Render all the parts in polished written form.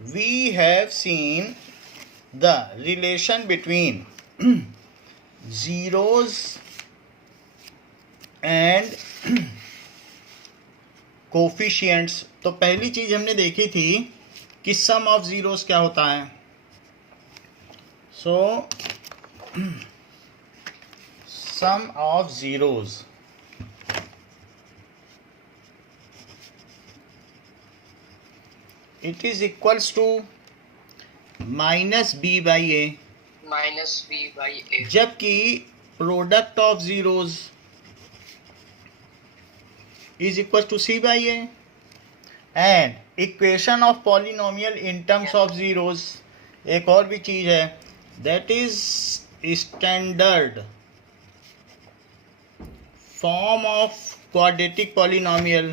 we have seen the relation between zeros and coefficients. तो पहली चीज हमने देखी थी कि सम ऑफ जीरोस क्या होता है। So sum of zeros it is equals to minus B by a, जबकि product of zeros is equals to c by a, and equation of polynomial in terms of zeros एक और भी चीज है, that is standard form of quadratic polynomial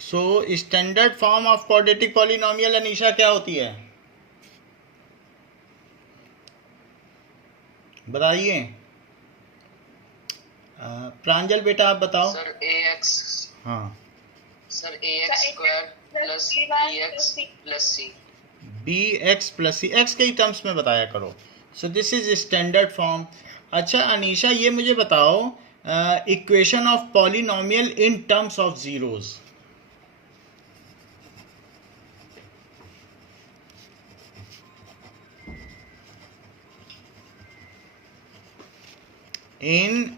so standard form of quadratic polynomial Anisha क्या होती है बताइए। प्रांजल बेटा आप बताओ। सर ax, हाँ sir ax square plus bx plus c, bx plus c, x के ही टर्म्स में बताया करो। So this is standard form. अच्छा अनीशा ये मुझे बताओ equation of polynomial in terms of zeros. in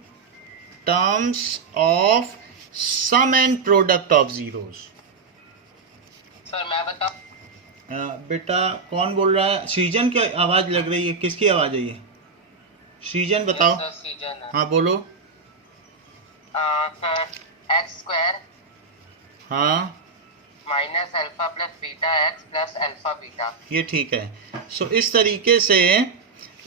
terms of sum and product of zeros। Sir मैं बताऊं? बेटा कौन बोल रहा है? सृजन की आवाज लग रही है, किसकी आवाज है ये? सृजन बताओ। सर सृजन है। हाँ बोलो। सर एक्स स्क्वायर हाँ minus alpha plus beta x plus alpha beta, ये ठीक है। सो इस तरीके से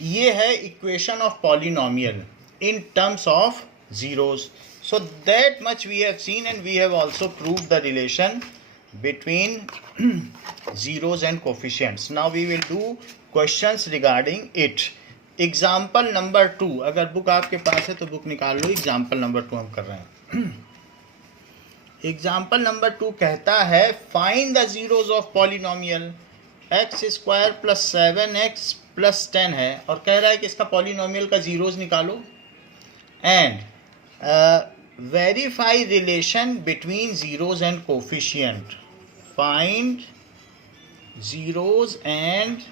ये है equation of polynomial in terms of zeros। So that much we have seen, and we have also proved the relation between zeros and coefficients। Now we will do questions regarding it। Example number 2, अगर book आपके पास है तो book निकाल लो। Example number 2 हम कर रहे हैं। Example number 2 कहता है find the zeros of polynomial x square plus 7x plus 10 है, और कह रहा है कि इसका पॉलिनोमियल का जीरोस निकालो and verify relation between zeros and coefficient। Find zeros and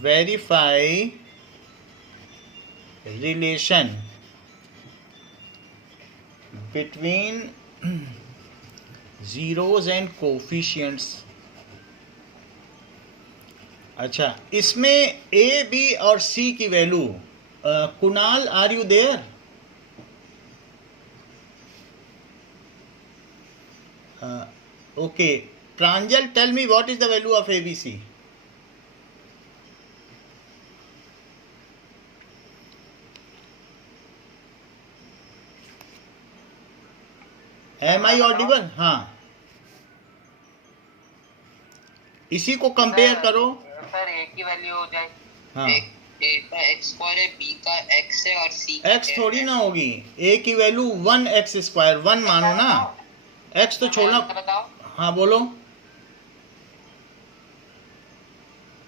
verify relation between zeros and coefficients। अच्छा इसमें a b और c की value, Kunal, are you there? Okay. Pranjal, tell me what is the value of ABC? Am I audible? हाँ इसी को compare करो। Sir ए की value हो जाए, हाँ ए का एक्स स्क्वायर है, बी का एक्स है और सी का एक्स थोड़ी ना होगी। ए की वैल्यू 1x स्क्वायर, 1 मानो ना, एक्स तो छोड़ना। बताओ। हाँ बोलो।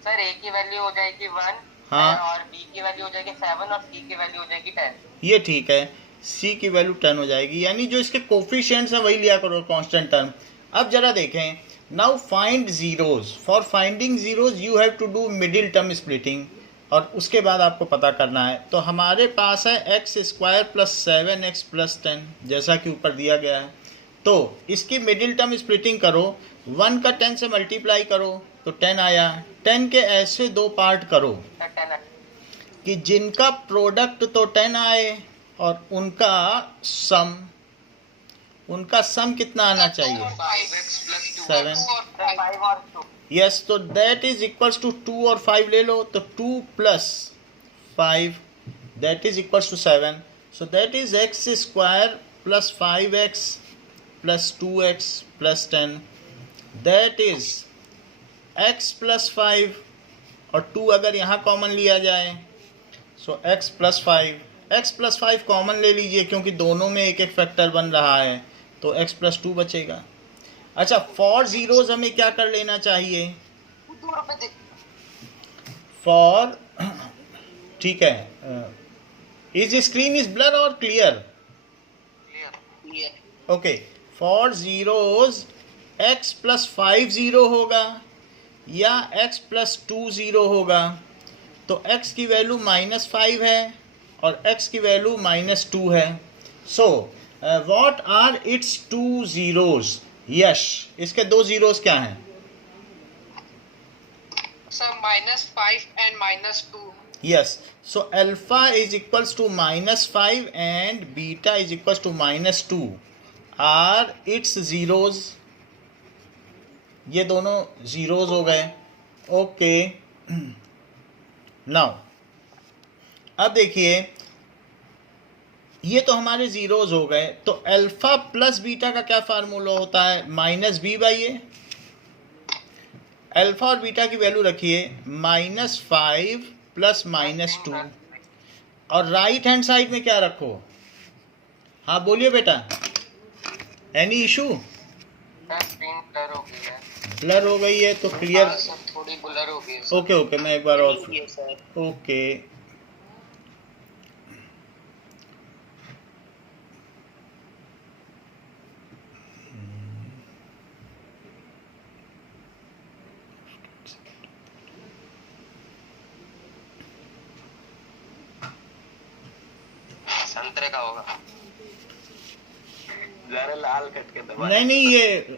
सर ए की वैल्यू हो जाएगी 1, हाँ और बी की वैल्यू हो जाएगी 7 और सी की वैल्यू हो जाएगी 10। ये ठीक है, सी की वैल्यू 10 हो जाएगी, यानी जो इसके कोफिशिएंट्स हैं वही लिया करो, कांस्टेंट टर्म। अब जरा देखें, now find zeros. For finding zeros you have to do middle term splitting, और उसके बाद आपको पता करना है। तो हमारे पास है x square plus 7x plus 10, जैसा कि ऊपर दिया गया है। तो इसकी मिडिल टर्म स्प्लिटिंग करो, 1 का 10 से मल्टीप्लाई करो तो 10 आया। 10 के ऐसे दो पार्ट करो कि जिनका प्रोडक्ट तो 10 आए और उनका सम कितना आना चाहिए? 7। यस, तो दैट इज इक्वल्स टू 2 और 5 ले लो, तो 2 plus 5 that is equals to 7। So that is x square plus 5x plus 2x plus 10, that is x plus 5 और 2 अगर यहाँ कॉमन लिया जाए सो x plus 5, x plus 5 common ले लीजिए क्योंकि दोनों में एक एक फैक्टर बन रहा है, तो x प्लस 2 बचेगा। अच्छा, फॉर जीरोज हमें क्या कर लेना चाहिए? फॉर, ठीक है, इज स्क्रीन इज ब्लर और clear? Okay, for zeros x plus 5 zero होगा या x प्लस 2 जीरो होगा। तो x की वैल्यू -5 है और x की वैल्यू -2 है। So what are its two zeros? Yash, इसके दो जीरोज क्या हैं? Sir -5 and -2। Yes, so alpha is equals to -5 and beta is equals to -2 are its zeros. ये दोनों जीरोज हो गए। ओके, नाउ अब देखिए, ये तो हमारे जीरोज हो गए। तो अल्फा प्लस बीटा का क्या फार्मूला होता है? -b/a। अल्फा और बीटा की वैल्यू रखिए -5 प्लस -2, और राइट हैंड साइड में क्या रखो? हाँ बोलिए बेटा, एनी इशू? ब्लर हो गई है तो क्लियर, थोड़ी ब्लर हो गई। ओके ओके, मैं एक बार और, ओके संतरे का होगा, जरा लाल कट के दबा। नहीं ये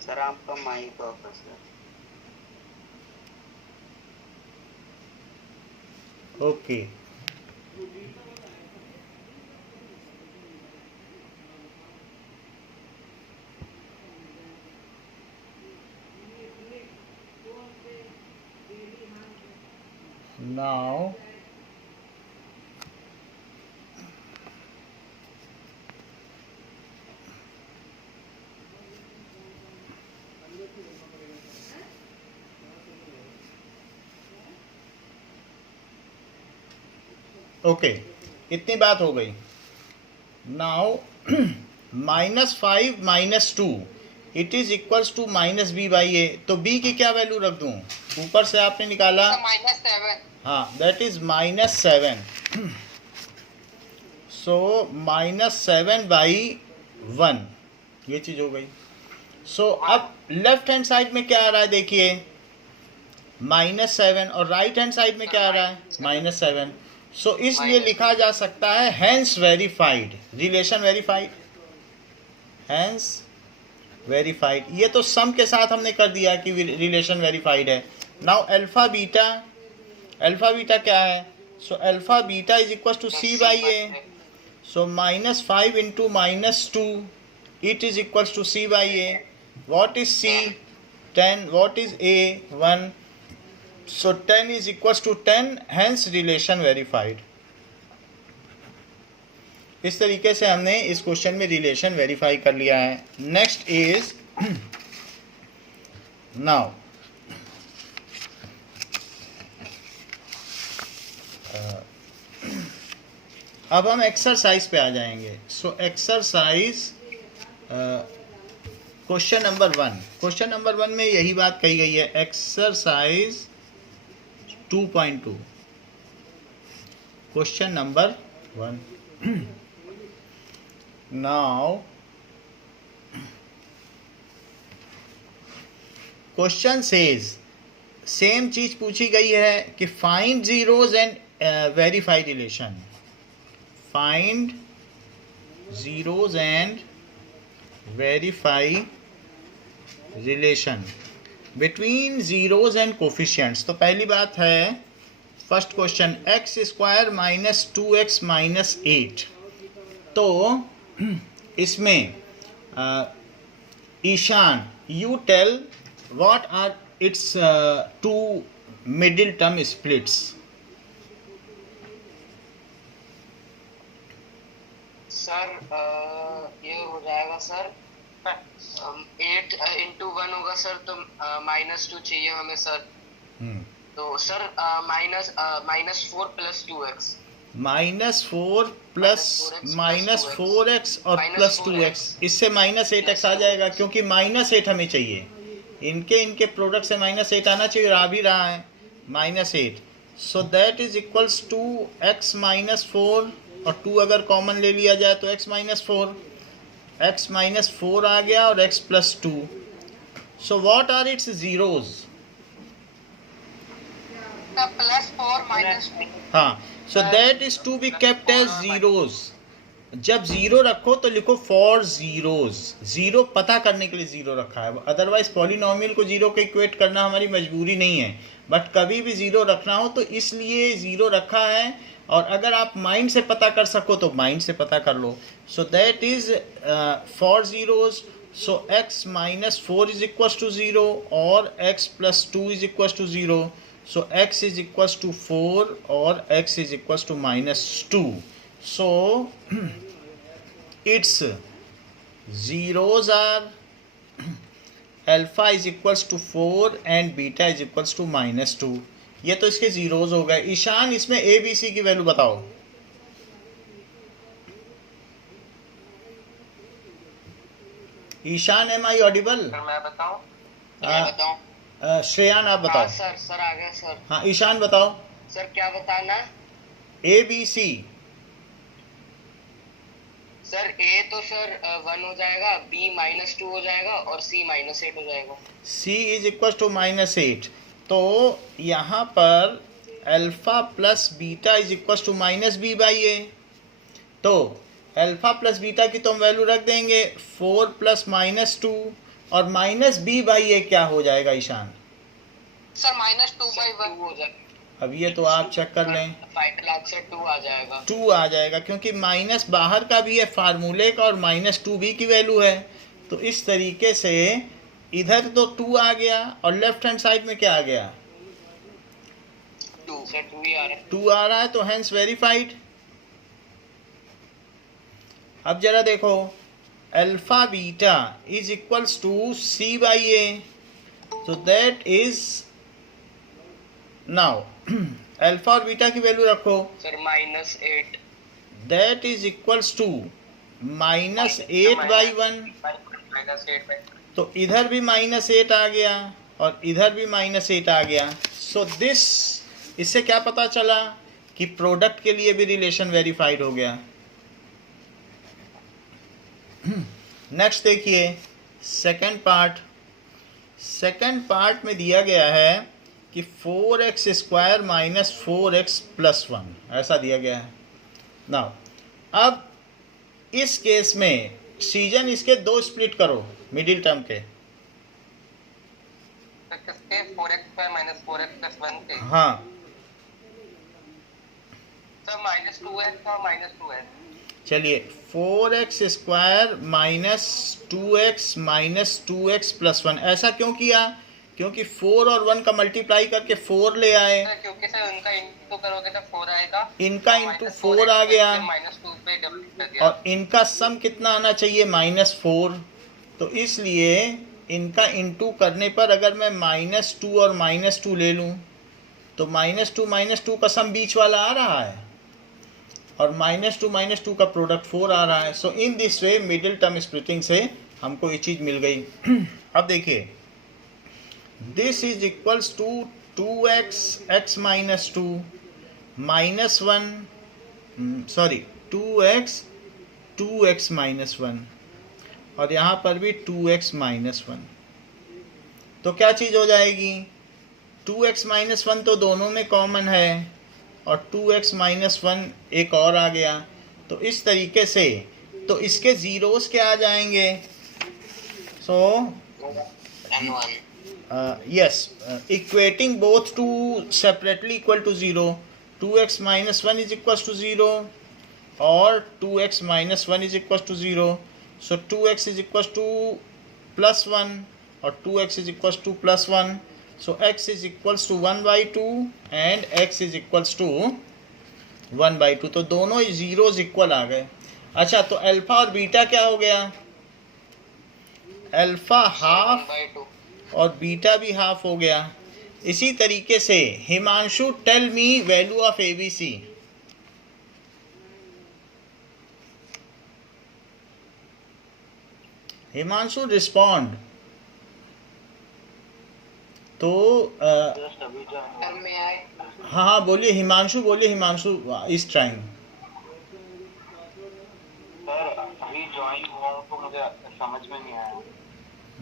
सर आपका माइक ऑफ है सर। ओके, now ओके, इतनी बात हो गई। Now -5 -2 it is equals to -b/a। तो b की क्या वैल्यू रख दूं? ऊपर से आपने निकाला -7। हाँ, दैट इज -7। सो -7/1 ये चीज हो गई। सो अब लेफ्ट हैंड साइड में क्या आ रहा है? देखिए -7, और राइट हैंड साइड में क्या आ रहा है? -7। सो इसलिए लिखा जा सकता है hence verified, relation verified, hence verified. ये तो सम के साथ हमने कर दिया कि रिलेशन वेरीफाइड है। नाउ अल्फा बीटा क्या है? So alpha beta is equal to c/a। So -5 into -2 it is equal to c/a। What is c? 10। What is a? 1। So 10 is equals to 10, hence relation verified। इस तरीके से हमने इस question में relation verify कर लिया है। नेक्स्ट इज नाउ अब हम एक्सरसाइज पे आ जाएंगे। So exercise question number 1। Question number 1 में यही बात कही गई है, exercise 2.2, question number 1। now question says, same चीज पूछी गई है कि find zeros and verify relation. Find zeros and verify relation between zeros and coefficients. तो पहली बात है, फर्स्ट क्वेश्चन, x² - 2x - 8। तो इसमें Ishaan, you tell what are its two middle term splits. Sir ये हो जाएगा सर 8 into 1 होगा सर, तो -2 चाहिए हमें सर। तो सर -4 + 2x। -4 प्लस -4x और +2x, इससे -8x आ जाएगा, क्योंकि -8 हमें चाहिए। इनके प्रोडक्ट से -8 आना चाहिए, और आ भी रहा है -8। So that is equals to x -4, और 2 अगर कॉमन ले लिया जाए तो x -4, x -4 आ गया, और x + 2। So what are its zeros? +4 -2। हाँ, so that is to be kept as zeros. जब जीरो रखो तो लिखो फॉर जीरोज। जीरो पता करने के लिए जीरो रखा है, अदरवाइज पॉलिनोमियल को जीरो के इक्वेट करना हमारी मजबूरी नहीं है, बट कभी भी जीरो रखना हो तो इसलिए जीरो रखा है। और अगर आप माइंड से पता कर सको तो माइंड से पता कर लो। So that is for zeros. So x -4 is equal to 0 और x + 2 is equal to 0. So x is equals to 4 or x is equals to -2. So its zeros are alpha is equals to 4 and beta is equals to -2. ये तो इसके zeros हो गए। ईशान, इसमें a b c की value बताओ। Ishaan, am I audible? मैं बताऊं? श्रेयान, आप बताओ। सर आ गया सर। हाँ, ईशान बताओ। सर क्या बताना? ए बी सी। सर ए तो सर 1 हो जाएगा, बी -2 हो जाएगा, और सी -8 हो जाएगा। C is equal to -8। तो यहाँ पर alpha plus beta is equal to -b/a। तो अल्फा प्लस बीटा की तो हम वैल्यू रख देंगे 4 + -2, और -b/a क्या हो जाएगा ईशान? सर -2/1 हो जाएगा। अब ये तो आप चेक कर लें। फाइनल आंसर 2 आ जाएगा। 2 आ जाएगा, क्योंकि माइनस बाहर का भी है फार्मूले का, और -2 भी की वैल्यू है। तो इस तरीके से इधर तो 2 आ गया, और लेफ्ट हैंड साइड में क्या आ गया? 2 सर 2 ही आ रहा है। 2 आ रहा है, तो हेंस वेरीफाइड। अब जरा देखो, alpha beta is equals to c/a। so that is now alpha और बीटा की वैल्यू रखो। Sir -8। that is equals to -8/1। तो इधर भी -8 आ गया, और इधर भी -8 आ गया। सो दिस, इससे क्या पता चला कि प्रोडक्ट के लिए भी रिलेशन वेरीफाइड हो गया। नेक्स्ट देखिए, सेकंड पार्ट। सेकंड पार्ट में दिया गया है कि 4x² - 4x + 1, ऐसा दिया गया है। नाउ अब इस केस में सीजन इसके 2 स्प्लिट करो मिडिल टर्म के। 4x² - 4x + 1 के। हाँ, सर -2x और -2x। चलिए 4x² - 2x - 2x + 1, ऐसा क्यों किया? क्योंकि 4 और 1 का मल्टीप्लाई करके 4 ले आए। क्योंकि सर उनका इंटू करोगे तो 4 आएगा, इनका इंटू 4 आ गया, -2 पे डबल कर दिया, और इनका सम कितना आना चाहिए? -4। तो इसलिए इनका इंटू करने पर अगर मैं -2 और -2 ले लूँ तो -2 का सम बीच वाला आ रहा है, और -2 का प्रोडक्ट 4 आ रहा है। So in this way middle term splitting से हमको ये चीज़ मिल गई। अब देखिए, this is equals to 2x x - 2 -1, sorry 2x 2x - 1, और यहाँ पर भी 2x - 1। तो क्या चीज़ हो जाएगी? 2x - 1 तो दोनों में कॉमन है, और 2x - 1 एक और आ गया। तो इस तरीके से तो इसके जीरोस क्या आ जाएंगे? सो yes, equating both to separately equal to 0, 2x - 1 is equals to 0, or 2x - 1 is equals to 0. So 2x is equals to +1, or 2x is equals to +1. So x is equals to 1/2 and x is equals to 1/2. तो दोनों zeros equal आ गए। अच्छा, तो alpha और beta क्या हो गया? Alpha half 1/2। और बीटा भी हाफ हो गया। इसी तरीके से Himanshu, tell me value of ABC. Himanshu respond. तो सर में आए। हाँ हाँ बोलिए हिमांशु, बोलिए हिमांशु इस टाइम। सर अभी ज्वाइन हुआ हूँ तो मुझे समझ में नहीं आया।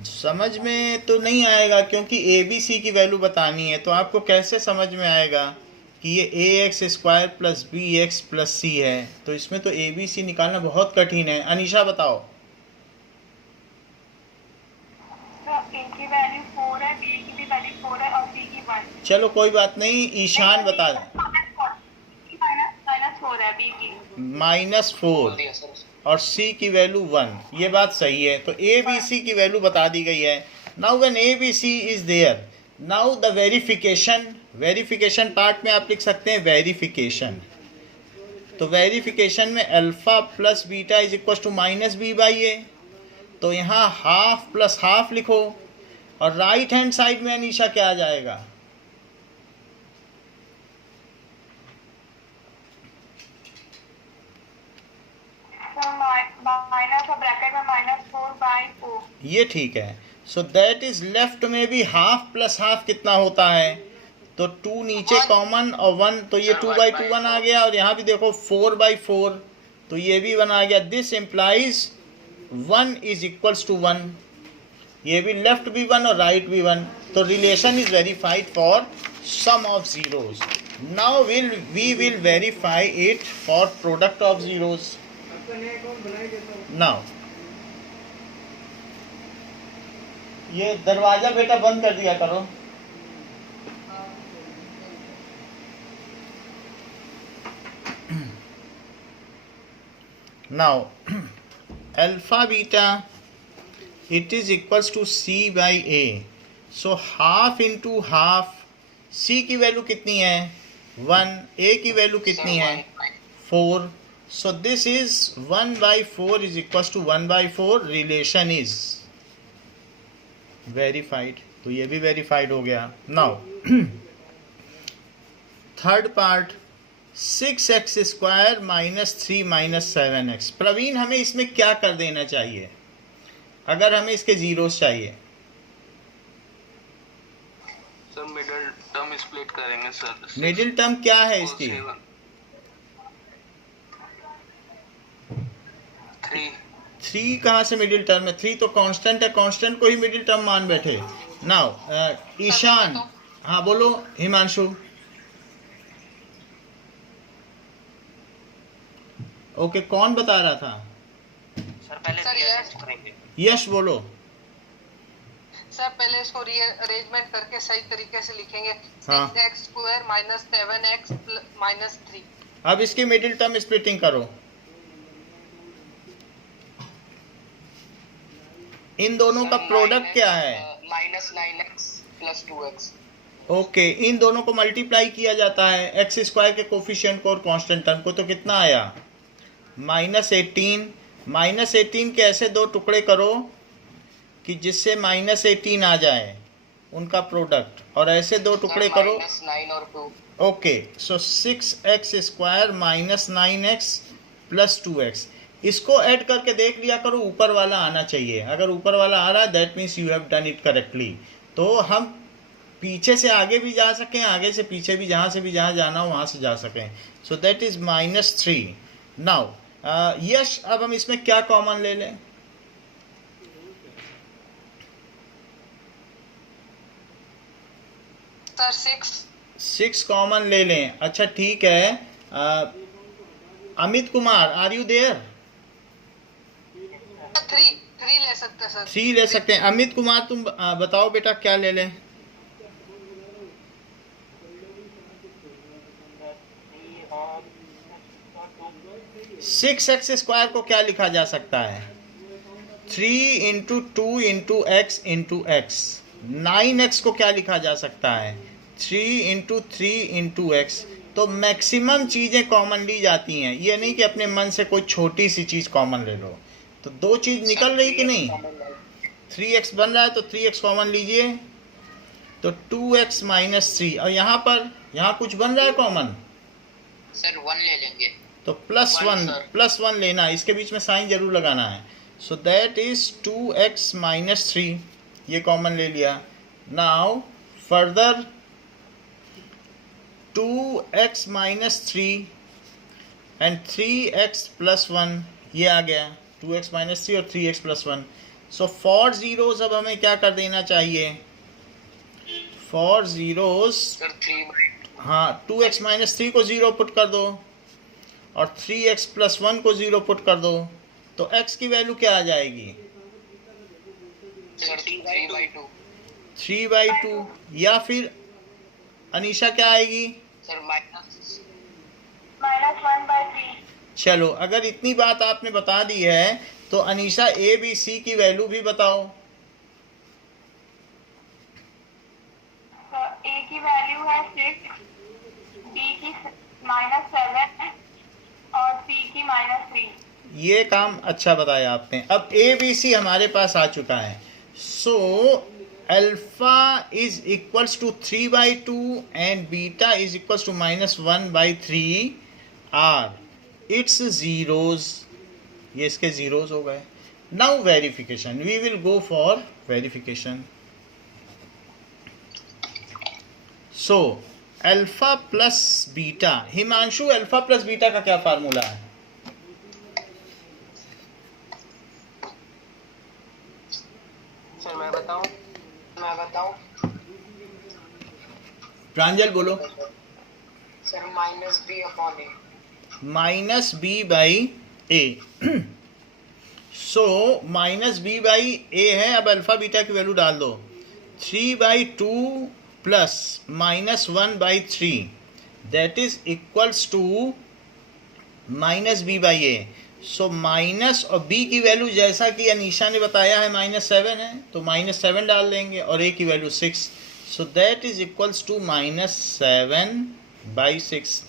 समझ में तो नहीं आएगा क्योंकि ए बी सी की वैल्यू बतानी है, तो आपको कैसे समझ में आएगा कि ये a x square plus b x plus c है? तो इसमें तो ए बी सी निकालना बहुत कठिन है। अनीशा बताओ। ए की वैल्यू 4 है, बी की भी वैल्यू 4 है और सी की 1। चलो कोई बात नहीं, ईशान बता दें। -4 है बी की। -4 बोल दिया सर। और सी की वैल्यू 1, ये बात सही है। तो ए बी सी की वैल्यू बता दी गई है। Now when A B C is there, now the verification part में आप लिख सकते हैं वेरिफिकेशन। तो वेरिफिकेशन में alpha plus beta is equal to -b/a। तो यहाँ हाफ प्लस हाफ लिखो। और राइट हैंड साइड में अनीशा क्या आ जाएगा? माइनस और ब्रैकेट में -4/4। ये ठीक है। सो दैट इज लेफ्ट में भी हाफ प्लस हाफ कितना होता है? तो 2 नीचे कॉमन और 1, तो ये 2/2 1 आ गया। और यहाँ भी देखो 4/4, तो ये भी 1 आ गया। This implies 1 is equals to 1। ये भी लेफ्ट भी 1 और राइट भी 1। तो relation is verified for sum of zeros. Now we will verify it for product of zeros. Now ये दरवाजा बेटा बंद कर दिया करो। Now alpha beta it is equals to c by a, so half into half। c की value कितनी है? 1। a की वैल्यू कितनी है? 4। so this is 1/4 is equals to 1/4। Relation is verified. तो ये भी वेरीफाइड हो गया। Now third part, 6x square -3 -7x। Praveen, हमें इसमें क्या कर देना चाहिए अगर हमें इसके जीरोस चाहिए? सर मिडिल टर्म स्प्लिट करेंगे सर। मिडिल टर्म क्या है इसकी? 3 कहाँ से मिडिल टर्म है? 3 तो कांस्टेंट है, कांस्टेंट को ही मिडिल टर्म मान बैठे। नाउ ईशान। हाँ बोलो हिमांशु। ओके, कौन बता रहा था? सर पहले रीअरेंज करेंगे। यश बोलो। सर पहले इसको रीअरेंजमेंट करके सही तरीके से लिखेंगे। हाँ। 6x² -7x -3। अब इसकी मिडिल टर्म स्प्लिटिंग करो। इन दोनों का प्रोडक्ट क्या है? -9x + 2x। ओके, इन दोनों को मल्टीप्लाई किया जाता है, एक्स स्क्वायर के कोफिशिएंट को और कांस्टेंट टर्म को। तो कितना आया? -18। -18 के ऐसे 2 टुकड़े करो कि जिससे -18 आ जाए उनका प्रोडक्ट, और ऐसे 2 टुकड़े करो। -9 और 2। ओके, सो 6x² -9x + 2x। इसको ऐड करके देख लिया करो, ऊपर वाला आना चाहिए। अगर ऊपर वाला आ रहा है that means you have done it correctly. तो हम पीछे से आगे भी जा सकें, आगे से पीछे भी, जहाँ से भी जहाँ जाना हो वहाँ से जा सकें। सो दैट इज -3। नाउ यश, अब हम इसमें क्या कॉमन ले लें? सर 6 कॉमन ले लें। अच्छा ठीक है। Amit Kumar, are you there? 3 ले सकते हैं सर। 3 ले सकते हैं। अमित कुमार तुम बताओ बेटा क्या ले लें? 6x² को क्या लिखा जा सकता है? 3 × 2 × x × x। 9x को क्या लिखा जा सकता है? 3 × 3 × x। तो मैक्सिमम चीज़ें कॉमन ली जाती हैं, ये नहीं कि अपने मन से कोई छोटी सी चीज़ कॉमन ले लो। तो दो चीज़ निकल रही कि नहीं, 3x बन रहा है तो 3x कॉमन लीजिए, तो 2x माइनस 3। और यहाँ पर यहाँ कुछ बन रहा है कॉमन, सर 1 ले लेंगे। तो +1 sir. +1 लेना है, इसके बीच में साइन जरूर लगाना है। So that is 2x minus 3, ये कॉमन ले लिया। Now further 2x minus 3 and 3x plus 1, ये आ गया 2x माइनस 3 और 3x plus 1। So for zeros अब हमें क्या कर देना चाहिए, फॉर जीरोस सर 3/2। हाँ 2x माइनस 3 को 0 पुट कर दो और 3x प्लस 1 को 0 पुट कर दो, तो x की वैल्यू क्या आ जाएगी, सर 3/2। 3/2, या फिर अनीशा क्या आएगी, सर माइनस -1/3। चलो अगर इतनी बात आपने बता दी है तो अनीशा a b c की वैल्यू भी बताओ। तो a की वैल्यू है 6, b की -7 और c की -3। ये काम अच्छा बताया आपने। अब a b c हमारे पास आ चुका है। So alpha is equals to 3/2 and beta is equals to -1/3 are its zeros, ये इसके जीरोज हो गए। Now verification, we will go for verification. So alpha plus beta, Himanshu alpha plus beta का क्या फार्मूला है, सर मैं बताऊं। प्रांजल बोलो। Sir -b/a। Minus B by A. So minus B by a है, अब अल्फा बीटा की वैल्यू डाल दो, 3/2 plus -1/3 that is equals to minus B by A. So minus और बी की वैल्यू जैसा कि अनीशा ने बताया है -7 है, तो -7 डाल देंगे और ए की value 6, so that is equals to -7/6।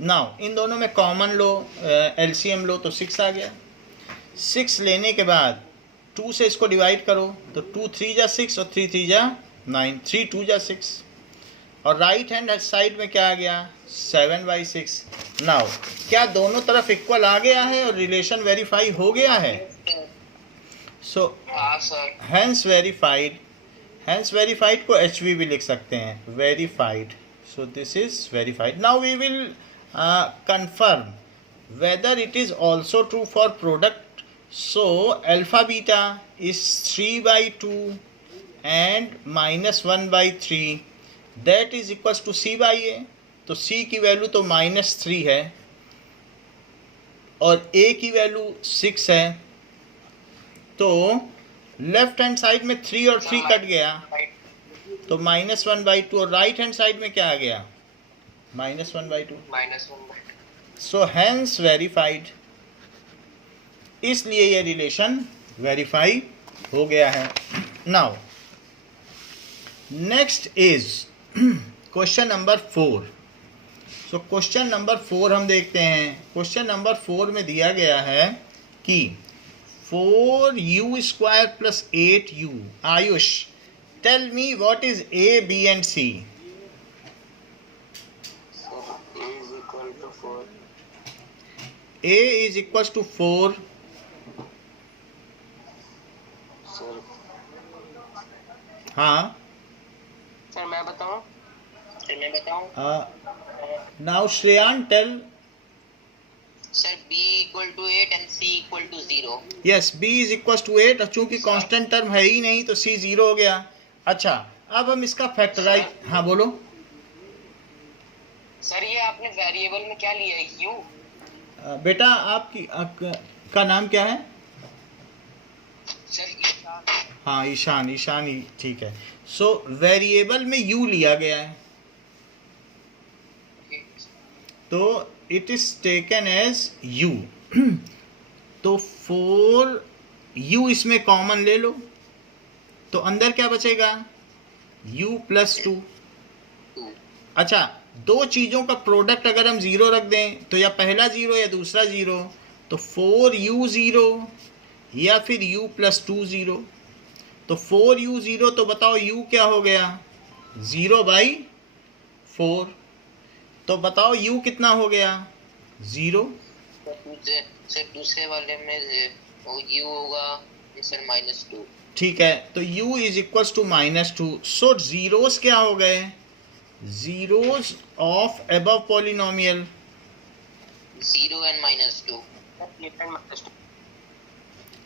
Now इन दोनों में कॉमन लो, एलसीएम लो, तो 6 आ गया। 6 लेने के बाद 2 से इसको डिवाइड करो, तो 2 3 जा 6 और 3 3 जा 9, 3 2 जा 6, और राइट हैंड साइड में क्या आ गया 7/6। नाउ क्या दोनों तरफ इक्वल आ गया है और रिलेशन वेरीफाई हो गया है, सो हाँ sir. Hence verified, hence verified को HV भी लिख सकते हैं, verified. So this is verified. Now we will confirm whether it is also true for product. So alpha beta is 3/2 and -1/3 that is equals to c by a। तो c की value तो -3 है और a की value 6 है, तो left hand side में 3 और 3 कट गया, तो -1/2, और राइट हैंड साइड में क्या आ गया -1/2। -1/2। सो हैंस वेरीफाइड, इसलिए ये रिलेशन वेरीफाई हो गया है। Now next is question number 4। So question number 4 हम देखते हैं। क्वेश्चन नंबर 4 में दिया गया है कि 4u² + 8u। Ayush, tell me what is a, b and c। a is equals to 4, हाँ। सर मैं बताऊं। Now Shreyan tell. Sir b = 8 and c = 0। Yes, b is equals to 8, और चूंकि कांस्टेंट टर्म है ही नहीं तो c 0 हो गया। अच्छा, अब हम इसका फैक्टराइज, हाँ बोलो। सर ये आपने वेरिएबल में क्या लिया है, u। बेटा आपकी का नाम क्या है? सर हाँ ईशान, ईशान ही ठीक है। सो वेरिएबल में u लिया गया है, तो it is taken as u। तो 4u इसमें कॉमन ले लो, तो अंदर क्या बचेगा u + 2। अच्छा, दो चीज़ों का प्रोडक्ट अगर हम ज़ीरो रख दें तो या पहला ज़ीरो या दूसरा ज़ीरो, तो 4u ज़ीरो या फिर u प्लस 2 ज़ीरो। तो 4u ज़ीरो, तो बताओ u क्या हो गया, 0/4। तो बताओ u कितना हो गया, 0। सर दूसरे वाले में वो u होगा सर -2। ठीक है, तो u is equals to -2। So zeros क्या हो गए, zeros of above polynomial 0 and -2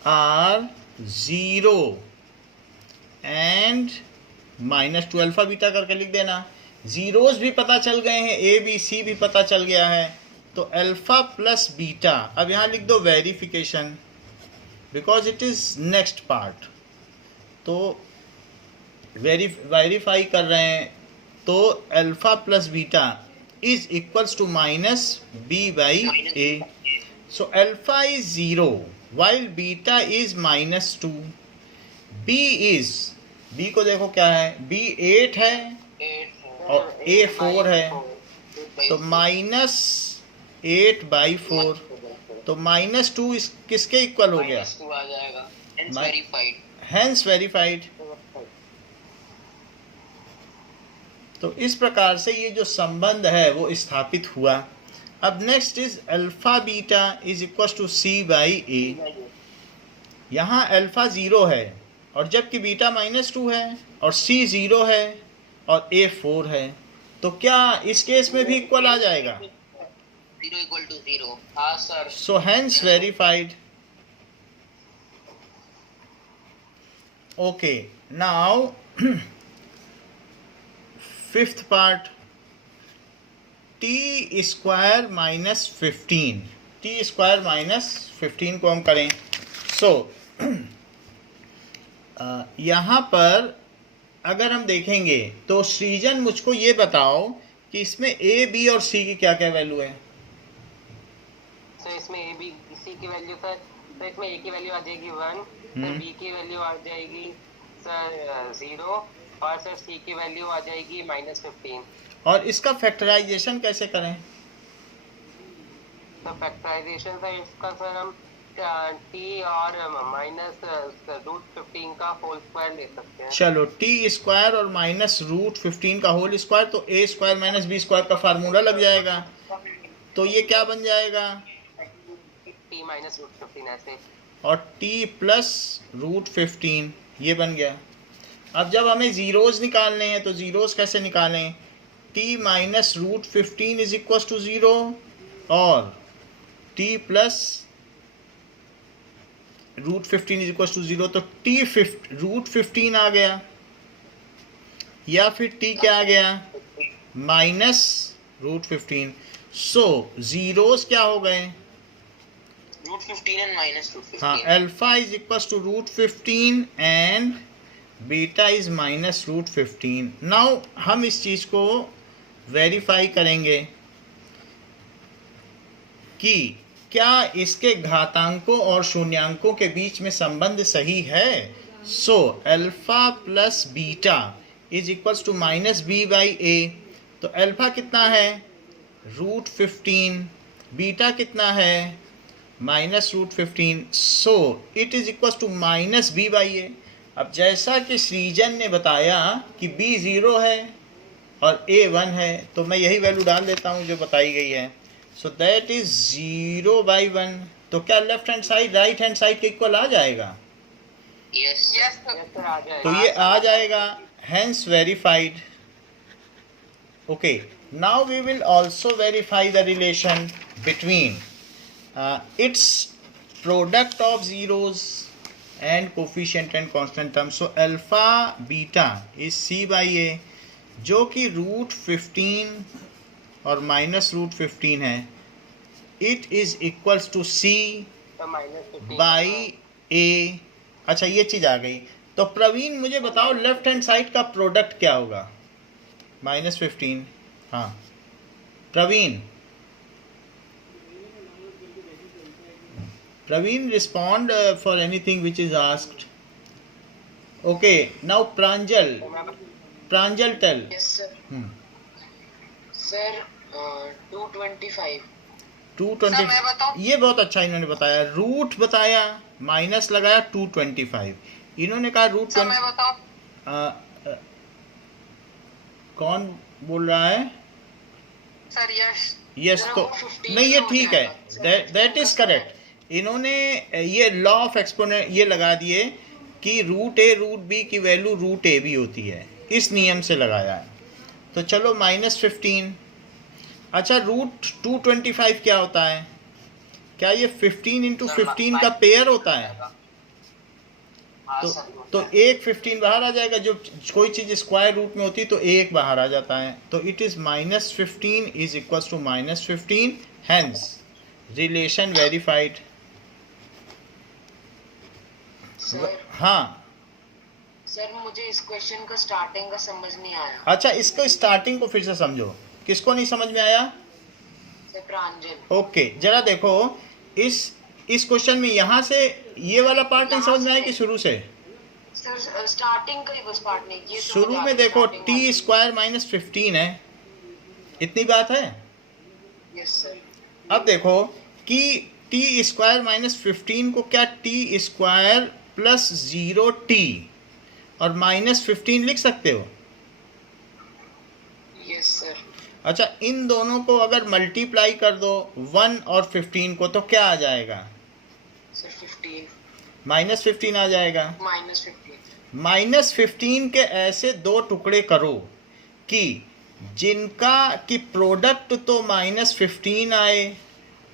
are 0 and -2। Alpha beta करके लिख देना। जीरोस भी पता चल गए हैं, ए बी सी भी पता चल गया है, तो अल्फा प्लस बीटा। अब यहाँ लिख दो verification, because it is next part. तो वेरीफाई कर रहे हैं, तो alpha plus beta is equals to -b/a। So alpha is 0 while beta is -2। b को देखो क्या है, b 8 है और a 4 है, तो -8/4। तो -2 किसके इक्वल हो गया, -2 आ जाएगा, hence verified। Hence verified. तो इस प्रकार से ये जो संबंध है वो स्थापित हुआ। अब next is alpha beta is equal to c/a। यहाँ अल्फा 0 है और जबकि बीटा -2 है और c 0 है और a 4 है, तो क्या इस केस में भी इक्वल आ जाएगा, 0 equal to 0। हाँ sir. So hence verified. Okay, now fifth part, t² -15। t² -15 को हम करें। सो यहाँ पर अगर हम देखेंगे तो सृजन मुझको ये बताओ कि इसमें a, b और c की क्या क्या वैल्यू है। सर इसमें ए बी सी की वैल्यू सर, तो इसमें ए की वैल्यू आ जाएगी 1, सर बी की वैल्यू आ जाएगी सर 0 और सर सी की वैल्यू आ जाएगी -15। और इसका फैक्टराइजेशन कैसे करें, तो फैक्टराइजेशन सर इसका सर हम टी और -√15 का होल स्क्वायर ले सकते हैं। चलो t² और -√15 का होल स्क्वायर, तो a² - b² का फार्मूला लग जाएगा। तो ये क्या बन जाएगा, टी -√15 ऐसे, और t + √15 ये बन गया। अब जब हमें ज़ीरोज़ निकालने हैं तो ज़ीरोज़ कैसे निकालें, t -√15 इज इक्वल टू 0 और t + √15 इज इक्वल टू 0, तो t √15 आ गया या फिर t क्या आ गया, -√15। सो ज़ीरोज़ क्या हो गए, √15 and -√15। हाँ, alpha is equal to √15 and beta is -√15। नाउ हम इस चीज़ को वेरीफाई करेंगे कि क्या इसके घातांकों और शून्यांकों के बीच में संबंध सही है। So alpha plus beta is equal to -b/a। तो अल्फा कितना है, √15, बीटा कितना है, -√15। So it is equal to -b/a। अब जैसा कि सृजन ने बताया कि b 0 है और a 1 है, तो मैं यही वैल्यू डाल देता हूँ जो बताई गई है। So that is 0/1। तो क्या left hand side right hand side के इक्वल आ जाएगा, यस यस सर आ जाएगा। तो ये आ जाएगा, hence verified. Okay, now we will also verify the relation between its product of zeros and coefficient and constant term. So alpha beta is c/a, जो कि √15 और -√15 है। it is equals to c/a। अच्छा, ये चीज़ आ गई। तो प्रवीण मुझे बताओ लेफ्ट हैंड साइड का प्रोडक्ट क्या होगा, -15। हाँ Praveen, Praveen, respond for anything which is asked. Okay, now Pranjal tell. Yes sir. Sir 225। 220। Sir, मैं बताऊं? ये बहुत अच्छा इन्होंने बताया, रूट बताया, माइनस लगाया 225। इन्होंने कहा रूट सर मैं बताऊं? कौन बोल रहा है? सर यश। यस, सर, तो वो 15 नहीं, ये हो ठीक है, जाएगा। That is correct. इन्होंने ये लॉ ऑफ एक्सपोनेंट ये लगा दिए कि रूट ए रूट बी की वैल्यू रूट ए भी होती है, इस नियम से लगाया है। तो चलो -15। अच्छा, रूट 225 क्या होता है? क्या ये 15 इंटू सर, 15 का पेयर होता है? हाँ तो सर, तो एक 15 बाहर आ जाएगा, जो कोई चीज़ स्क्वायर रूट में होती है तो एक बाहर आ जाता है। तो it is -15 is equal to -15, hence relation verified. Sir हाँ, सर मुझे इस क्वेश्चन का स्टार्टिंग का समझ नहीं आया। अच्छा, इसको स्टार्टिंग को फिर से समझो। किसको नहीं समझ में आया? सर प्रांजल। ओके, जरा देखो, इस क्वेश्चन में यहाँ से ये वाला पार्ट नहीं समझ में आया कि शुरू से? सर स्टार्टिंग का ही बस पार्ट नहीं, ये तो शुरू मुझे में देखो starting टी वाली। स्क्वायर -15 है, इतनी बात है। Yes sir. अब देखो कि टी स्क्वायर -15 को क्या टी स्क्वायर प्लस 0t और -15 लिख सकते हो? Yes sir. अच्छा, इन दोनों को अगर मल्टीप्लाई कर दो 1 और 15 को, तो क्या आ जाएगा? सर 15 -15 आ जाएगा। -15। -15 के ऐसे दो टुकड़े करो कि जिनका की प्रोडक्ट तो -15 आए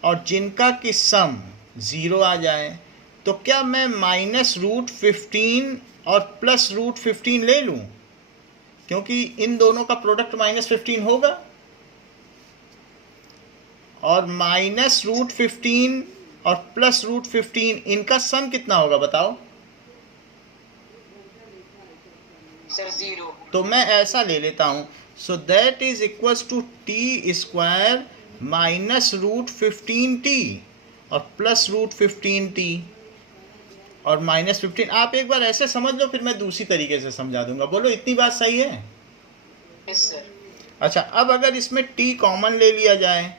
और जिनका की सम 0 आ जाए। तो क्या मैं -√15 और +√15 ले लूं, क्योंकि इन दोनों का प्रोडक्ट -15 होगा, और -√15 और +√15 इनका सम कितना होगा बताओ? सर 0। तो मैं ऐसा ले लेता हूँ, so that is equals to T square -√15t और +√15t और -15। आप एक बार ऐसे समझ लो, फिर मैं दूसरी तरीके से समझा दूंगा। बोलो, इतनी बात सही है? Yes sir. अच्छा, अब अगर इसमें t कॉमन ले लिया जाए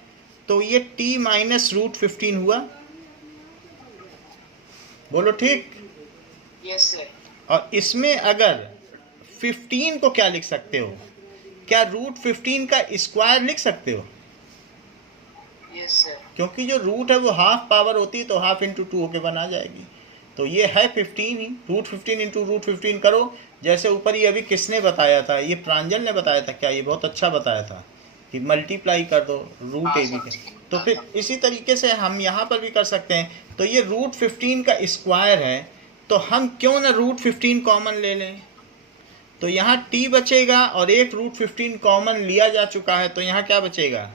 तो ये t -√15 हुआ। बोलो ठीक। Yes sir. और इसमें अगर 15 को क्या लिख सकते हो? क्या √15 का स्क्वायर लिख सकते हो? Yes sir. क्योंकि जो रूट है वो हाफ पावर होती है, तो हाफ इंटू 2 होके बना जाएगी। तो ये है 15 ही। √15 इंटू √15 करो, जैसे ऊपर ही अभी किसने बताया था? ये प्रांजल ने बताया था क्या? ये बहुत अच्छा बताया था कि मल्टीप्लाई कर दो रूट ए बी के। तो फिर इसी तरीके से हम यहाँ पर भी कर सकते हैं। तो ये √15 का स्क्वायर है, तो हम क्यों ना √15 कॉमन ले लें? तो यहाँ t बचेगा और एक √15 कॉमन लिया जा चुका है, तो यहाँ क्या बचेगा?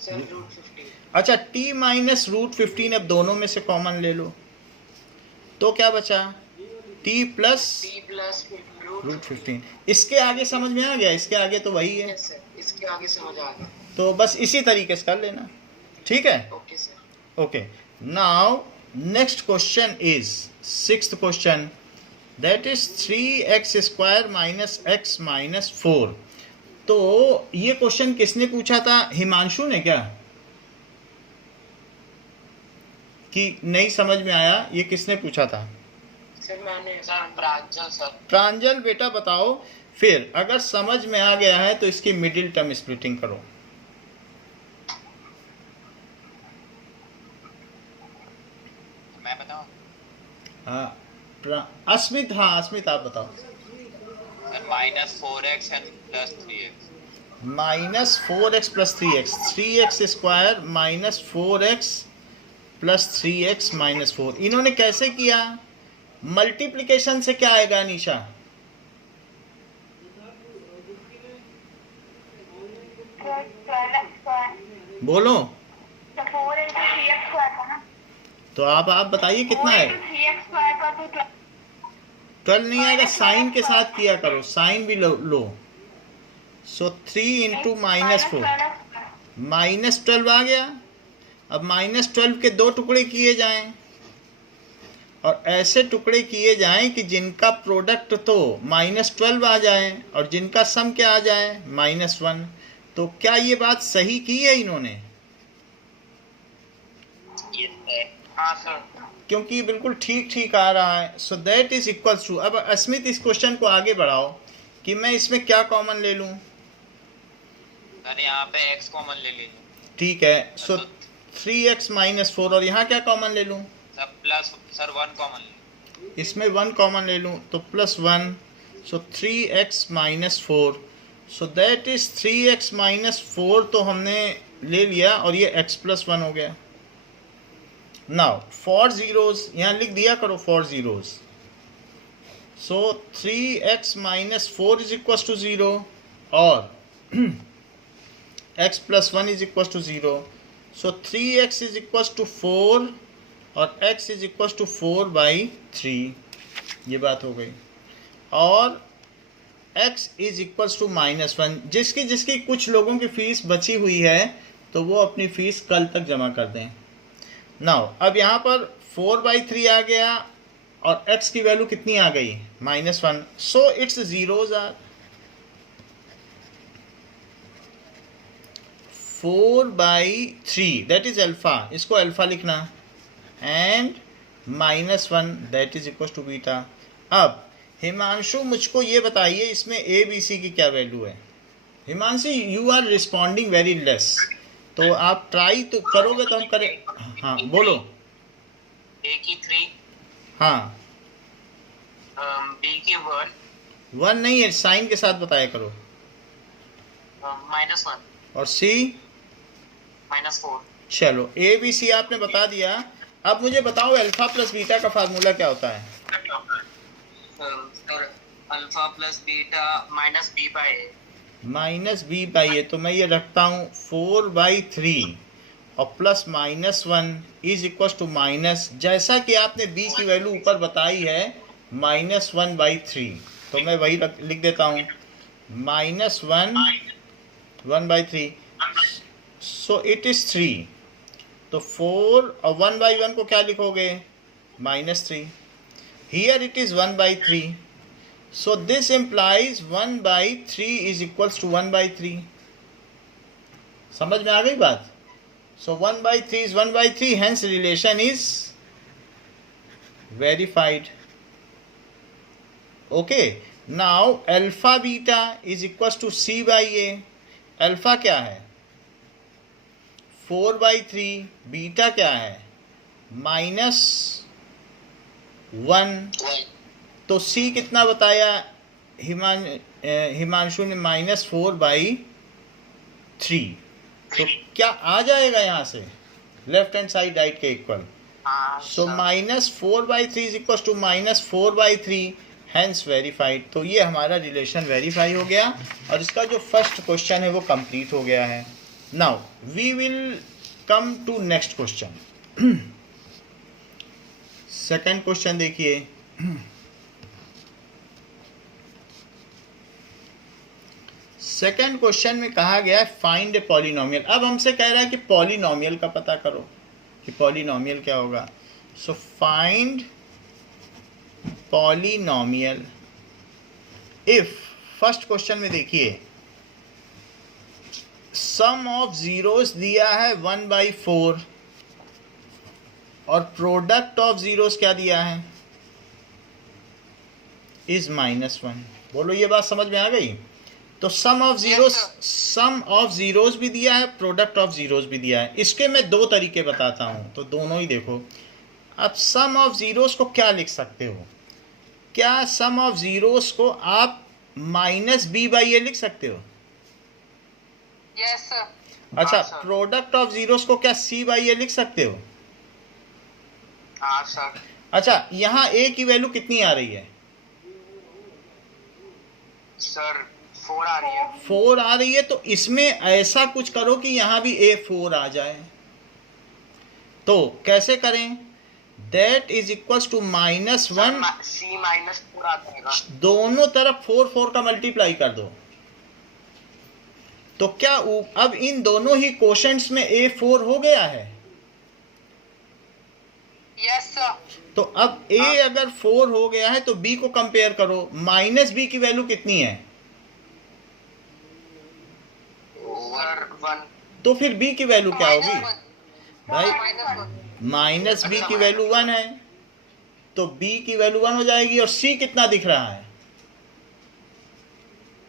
सर √15। अच्छा, t -√15 अब दोनों में से कॉमन ले लो, तो क्या बचा? t plus t plus √15। इसके आगे समझ में आ गया? इसके आगे तो वही है। यस सर, इसके आगे समझ आ गया। तो बस इसी तरीके से कर लेना, ठीक है? Okay sir. Okay, now next question is 6th question, that is 3x² - x - 4। तो ये क्वेश्चन किसने पूछा था? हिमांशु ने क्या? कि नहीं समझ में आया? ये किसने पूछा था? सर मैंने। सर प्रांजल सर। प्रांजल बेटा बताओ। फिर अगर समझ में आ गया है तो इसकी मिडिल टर्म स्प्लिटिंग करो। मैं बताऊं? हाँ, अस्मित, हाँ अस्मित आप बताओ। Sir -4x and +3x। -4x + 3x, 3x² -4x + 3x - 4। इन्होंने कैसे किया? मल्टीप्लिकेशन से क्या आएगा निशा? बोलो। 4 into 3x square था ना? तो आप बताइए कितना 4 है? into 3x square का तो 12 नहीं आएगा, साइन के साथ किया करो, साइन भी लो। सो 3 इंटू -4 -12 आ गया। अब -12 के दो टुकड़े किए जाएं, और ऐसे टुकड़े किए जाएं कि जिनका प्रोडक्ट तो -12 आ जाए और जिनका सम क्या आ जाए? -1। तो क्या ये बात सही की है इन्होंने? हाँ सर। क्योंकि बिल्कुल ठीक ठीक आ रहा है। So that is equals to, अब अस्मित इस क्वेश्चन को आगे बढ़ाओ कि मैं इसमें क्या कॉमन ले लूं। सर यहाँ पे x कॉमन ले लीजिए। ठीक है, सो 3x माइनस 4, और यहाँ क्या कॉमन ले लूं? सर प्लस सर 1 कॉमन ले। इसमें 1 कॉमन ले लूं तो plus 1, so 3x minus 4, so that is 3x minus 4 तो हमने ले लिया और ये x प्लस 1 हो गया। नाउ फॉर जीरोस यहाँ लिख दिया करो, for zeros. So 3x minus 4 is equal to 0 और x plus 1 is equal to 0। So 3x is equal to 4 और x इज इक्वल टू 4/3, ये बात हो गई। और x इज इक्वल टू -1। जिसकी जिसकी कुछ लोगों की फीस बची हुई है तो वो अपनी फीस कल तक जमा कर दें। नाउ अब यहाँ पर 4/3 आ गया और x की वैल्यू कितनी आ गई? -1। So its zeros are 4/3, that is alpha, इसको अल्फा लिखना, and -1 that is equal to beta. अब हिमांशु मुझको ये बताइए इसमें ए बी सी की क्या वैल्यू है? Himanshu you are responding very less, तो आप ट्राई तो करोगे तो हम करें। हाँ बोलो। A की 3, हाँ B की 1, 1 नहीं है, साइन के साथ बताया करो। -1, और सी -4। चलो ए बी सी आपने बता दिया। अब मुझे बताओ अल्फा प्लस बीटा का फार्मूला क्या होता है? Sir alpha plus beta -b/a। -b/a, तो मैं ये रखता हूँ 4/3 और प्लस -1 इज इक्वल टू माइनस, जैसा कि आपने b की वैल्यू ऊपर बताई है -1/3, तो मैं वही लिख देता हूँ -1/3। सो इट इज 3, तो 4 और 1/1 को क्या लिखोगे? -3। Here it is 1/3, so this implies 1/3 is equals to 1/3। समझ में आ गई बात? So 1/3 is 1/3, hence relation is verified. Okay, now alpha beta is equals to c/a। Alpha क्या है? 4/3। बीटा क्या है? -1। तो C कितना बताया हिमांशु ने? -4/3। तो क्या आ जाएगा यहाँ से लेफ्ट हैंड साइड राइट के equal? So -4/3 is equal to -4/3, hence verified. तो ये हमारा रिलेशन वेरीफाई हो गया और इसका जो फर्स्ट क्वेश्चन है वो कंप्लीट हो गया है। Now we will come to next question. Second question देखिए। सेकंड क्वेश्चन में कहा गया है फाइंड ए पॉलिनोमियल। अब हमसे कह रहा है कि पॉलिनोमियल का पता करो कि पॉलिनोमियल क्या होगा। So find polynomial if, first question में देखिए सम ऑफ जीरोस दिया है 1/4 और प्रोडक्ट ऑफ जीरोस क्या दिया है? इज -1। बोलो ये बात समझ में आ गई? तो सम ऑफ जीरोस भी दिया है, प्रोडक्ट ऑफ जीरोस भी दिया है। इसके मैं दो तरीके बताता हूं, तो दोनों ही देखो। अब सम ऑफ जीरोस को क्या लिख सकते हो? क्या सम ऑफ जीरोस को आप -b/a लिख सकते हो? Yes sir. अच्छा, हाँ, सर। प्रोडक्ट ऑफ जीरोस को क्या c/a लिख सकते हो? हाँ सर। अच्छा, यहाँ a की वैल्यू कितनी आ रही है? सर 4 आ रही है। 4 आ रही है, तो इसमें ऐसा कुछ करो कि यहाँ भी a4 आ जाए। तो कैसे करें? That is equals to -1, c -4 आ जाएगा। दोनों तरफ 4 का मल्टीप्लाई कर दो। तो क्या अब इन दोनों ही कोशेंट्स में a4 हो गया है? Yes sir. तो अब a अगर 4 हो गया है तो b को कंपेयर करो। -b की वैल्यू कितनी है? 1। तो फिर बी की वैल्यू क्या होगी भाई? -1 माइनस बी की वैल्यू 1 है, तो बी की वैल्यू 1 हो जाएगी। और सी कितना दिख रहा है?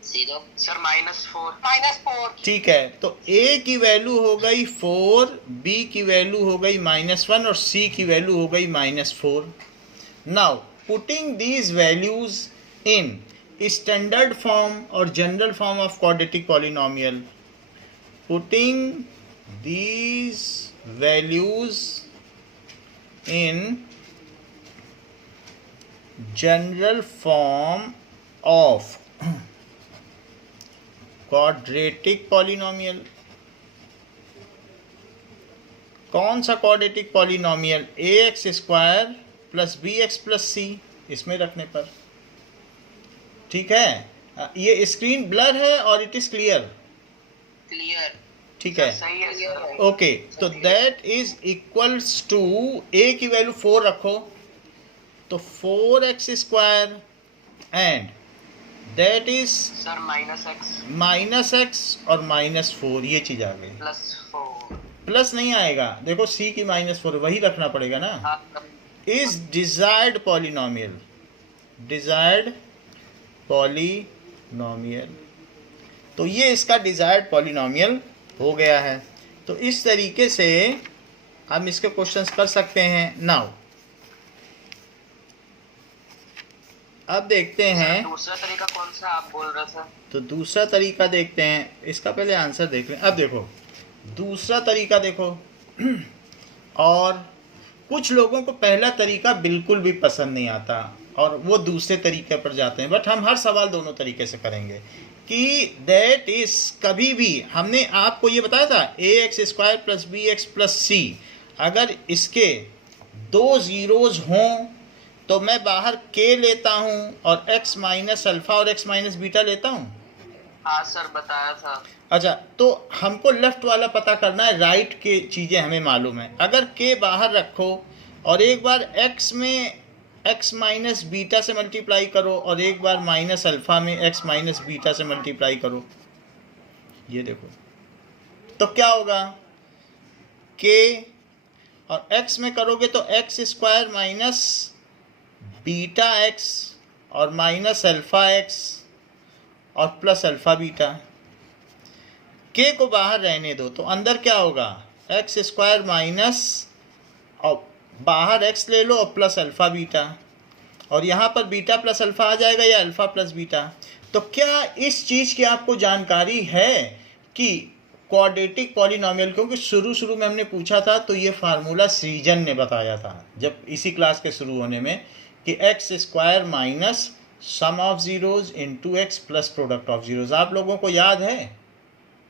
0 सर -4। -4 ठीक है, तो ए की वैल्यू हो गई 4, बी की वैल्यू हो गई -1 और सी की वैल्यू हो गई -4। Now putting these values in standard form और general form of quadratic polynomial, putting these values in general form of quadratic polynomial. कौन सा quadratic polynomial? ax² + bx + c, इसमें रखने पर। ठीक है, ये स्क्रीन ब्लर है और इट इज क्लियर। क्लियर। ठीक है, सही है सर। ओके। तो that is equals to, a की वैल्यू 4 रखो, तो 4x² and that is sir -x -x और -4, ये चीज आ गई। +4। प्लस नहीं आएगा, देखो c की -4 वही रखना पड़ेगा ना। Is desired polynomial, desired polynomial, तो ये इसका डिजायर्ड पॉलिनोमियल हो गया है। तो इस तरीके से हम इसके क्वेश्चंस कर सकते हैं। नाउ अब देखते हैं दूसरा तरीका कौन सा आप बोल रहे थे? तो दूसरा तरीका देखते हैं, इसका पहले आंसर देख लें। अब देखो दूसरा तरीका देखो और कुछ लोगों को पहला तरीका बिल्कुल भी पसंद नहीं आता और वो दूसरे तरीके पर जाते हैं, बट हम हर सवाल दोनों तरीके से करेंगे कि दैट इज, कभी भी हमने आपको ये बताया था ax² + bx + c, अगर इसके 2 जीरोज हों तो मैं बाहर k लेता हूं और x - अल्फा और x - बीटा लेता हूं। हाँ सर बताया था। अच्छा, तो हमको लेफ्ट वाला पता करना है, राइट की चीज़ें हमें मालूम है। अगर k बाहर रखो और एक बार x में x - बीटा से मल्टीप्लाई करो और एक बार -अल्फा में x - बीटा से मल्टीप्लाई करो, ये देखो तो क्या होगा? k और x में करोगे तो x² - बीटा x और -अल्फा x और +अल्फा बीटा। k को बाहर रहने दो तो अंदर क्या होगा? x² माइनस और बाहर x ले लो और +अल्फा बीटा, और यहाँ पर बीटा + अल्फा आ जाएगा या अल्फा + बीटा। तो क्या इस चीज़ की आपको जानकारी है कि क्वाड्रेटिक पॉलिनोमियल, क्योंकि शुरू में हमने पूछा था तो ये फार्मूला सृजन ने बताया था जब इसी क्लास के शुरू होने में कि x² minus sum of zeros into x plus product of zeros. आप लोगों को याद है?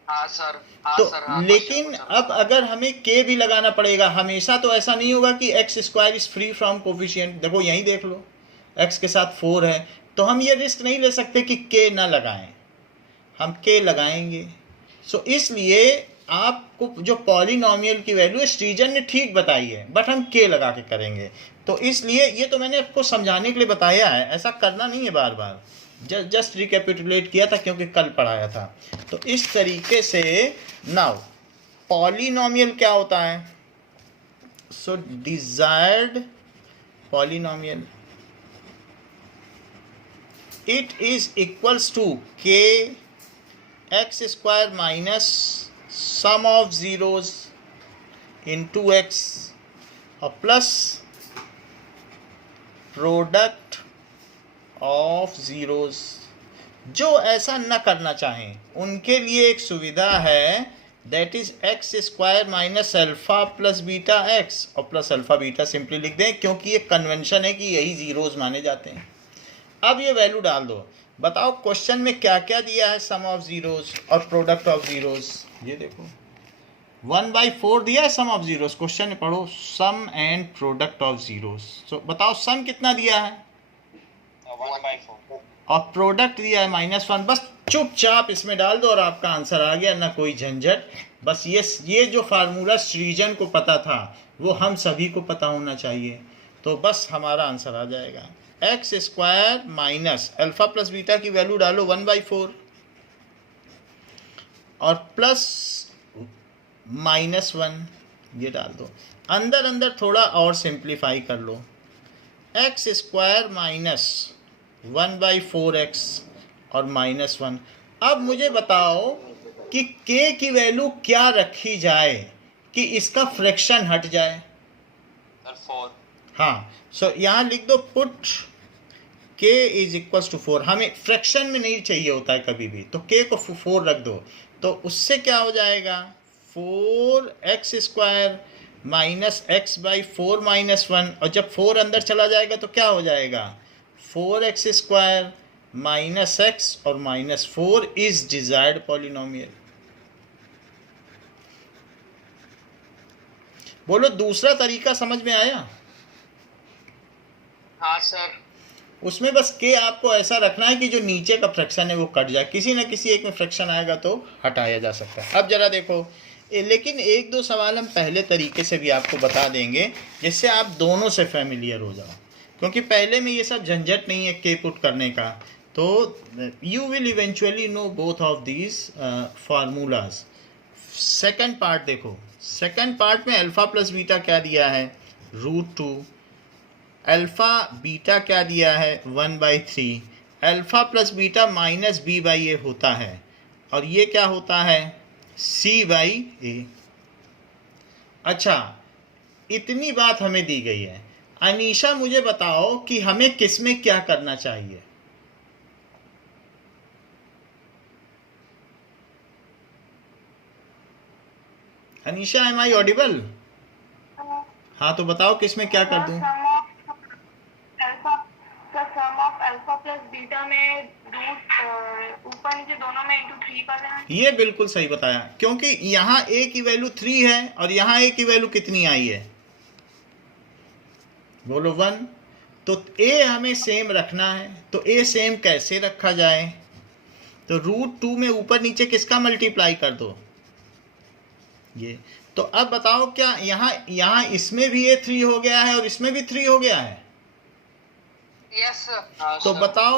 हाँ सर। हाँ तो सर। हाँ, लेकिन अब अगर हमें k भी लगाना पड़ेगा, हमेशा तो ऐसा नहीं होगा कि x² is free from coefficient. देखो यहीं देख लो, x के साथ 4 है, तो हम ये रिस्क नहीं ले सकते कि k ना लगाएं, हम k लगाएंगे। सो इसलिए आपको जो पॉलिनोमियल की वैल्यू सृजन ने ठीक बताई है, बट हम k लगा के करेंगे। तो इसलिए ये तो मैंने आपको समझाने के लिए बताया है, ऐसा करना नहीं है बार बार, जस्ट रिकैपिटुलेट किया था क्योंकि कल पढ़ाया था। तो इस तरीके से नाउ पॉलिनोमियल क्या होता है? So desired polynomial, it is equals to k x² minus sum of zeros into x और प्लस प्रोडक्ट ऑफ जीरोज। जो ऐसा न करना चाहें उनके लिए एक सुविधा है, that is x² minus alpha plus beta x और प्लस अल्फा बीटा सिंपली लिख दें, क्योंकि ये कन्वेंशन है कि यही जीरोज माने जाते हैं। अब ये वैल्यू डाल दो, बताओ क्वेश्चन में क्या क्या दिया है? सम ऑफ जीरोज और प्रोडक्ट ऑफ जीरोज। ये देखो 1/4 दिया है सम ऑफ जीरोज। क्वेश्चन में पढ़ो सम एंड प्रोडक्ट ऑफ जीरोज। सो बताओ सम कितना दिया है? 1/4। और प्रोडक्ट दिया है -1। बस चुपचाप इसमें डाल दो और आपका आंसर आ गया, ना कोई झंझट। बस ये जो फार्मूला सृजन को पता था वो हम सभी को पता होना चाहिए, तो बस हमारा आंसर आ जाएगा। x² minus alpha plus beta की वैल्यू डालो 1/4 और प्लस -1 ये डाल दो, अंदर अंदर थोड़ा और सिंप्लीफाई कर लो, x स्क्वायर माइनस 1/4x और -1। अब मुझे बताओ कि k की वैल्यू क्या रखी जाए कि इसका फ्रैक्शन हट जाए। सर 4। हाँ, सो यहाँ लिख दो put k is equals to 4। हमें फ्रैक्शन में नहीं चाहिए होता है कभी भी, तो k को 4 रख दो, तो उससे क्या हो जाएगा 4x स्क्वायर माइनस x/4 -1, और जब 4 अंदर चला जाएगा तो क्या हो जाएगा 4x स्क्वायर माइनस x और -4 इज डिजायर्ड पॉलिनोमियल। बोलो दूसरा तरीका समझ में आया? हाँ सर। उसमें बस k आपको ऐसा रखना है कि जो नीचे का फ्रैक्शन है वो कट जाए, किसी न किसी एक में फ्रैक्शन आएगा तो हटाया जा सकता है। अब जरा देखो, लेकिन एक दो सवाल हम पहले तरीके से भी आपको बता देंगे जिससे आप दोनों से फेमिलियर हो जाओ, क्योंकि पहले में ये सब झंझट नहीं है k पुट करने का। तो you will eventually know both of these formulas. Second part देखो, सेकंड पार्ट में अल्फा प्लस बीटा क्या दिया है √2, अल्फा बीटा क्या दिया है 1/3, अल्फा प्लस बीटा -b/a होता है, और ये क्या होता है c/a। अच्छा, इतनी बात हमें दी गई है। अनीशा मुझे बताओ कि हमें किस में क्या करना चाहिए। Anisha, am I audible? हाँ, तो बताओ किस में क्या कर दूं। Sum of alpha plus beta में रूट ऊपर नीचे दोनों में इंटू 3 कर लेना। ये बिल्कुल सही बताया, क्योंकि यहाँ a की वैल्यू 3 है और यहाँ a की वैल्यू कितनी आई है बोलो 1, तो a हमें सेम रखना है। तो a सेम कैसे रखा जाए, तो √2 में ऊपर नीचे किसका मल्टीप्लाई कर दो ये। तो अब बताओ क्या यहाँ इसमें भी a 3 हो गया है और इसमें भी 3 हो गया है? Yes sir. हाँ तो सर। बताओ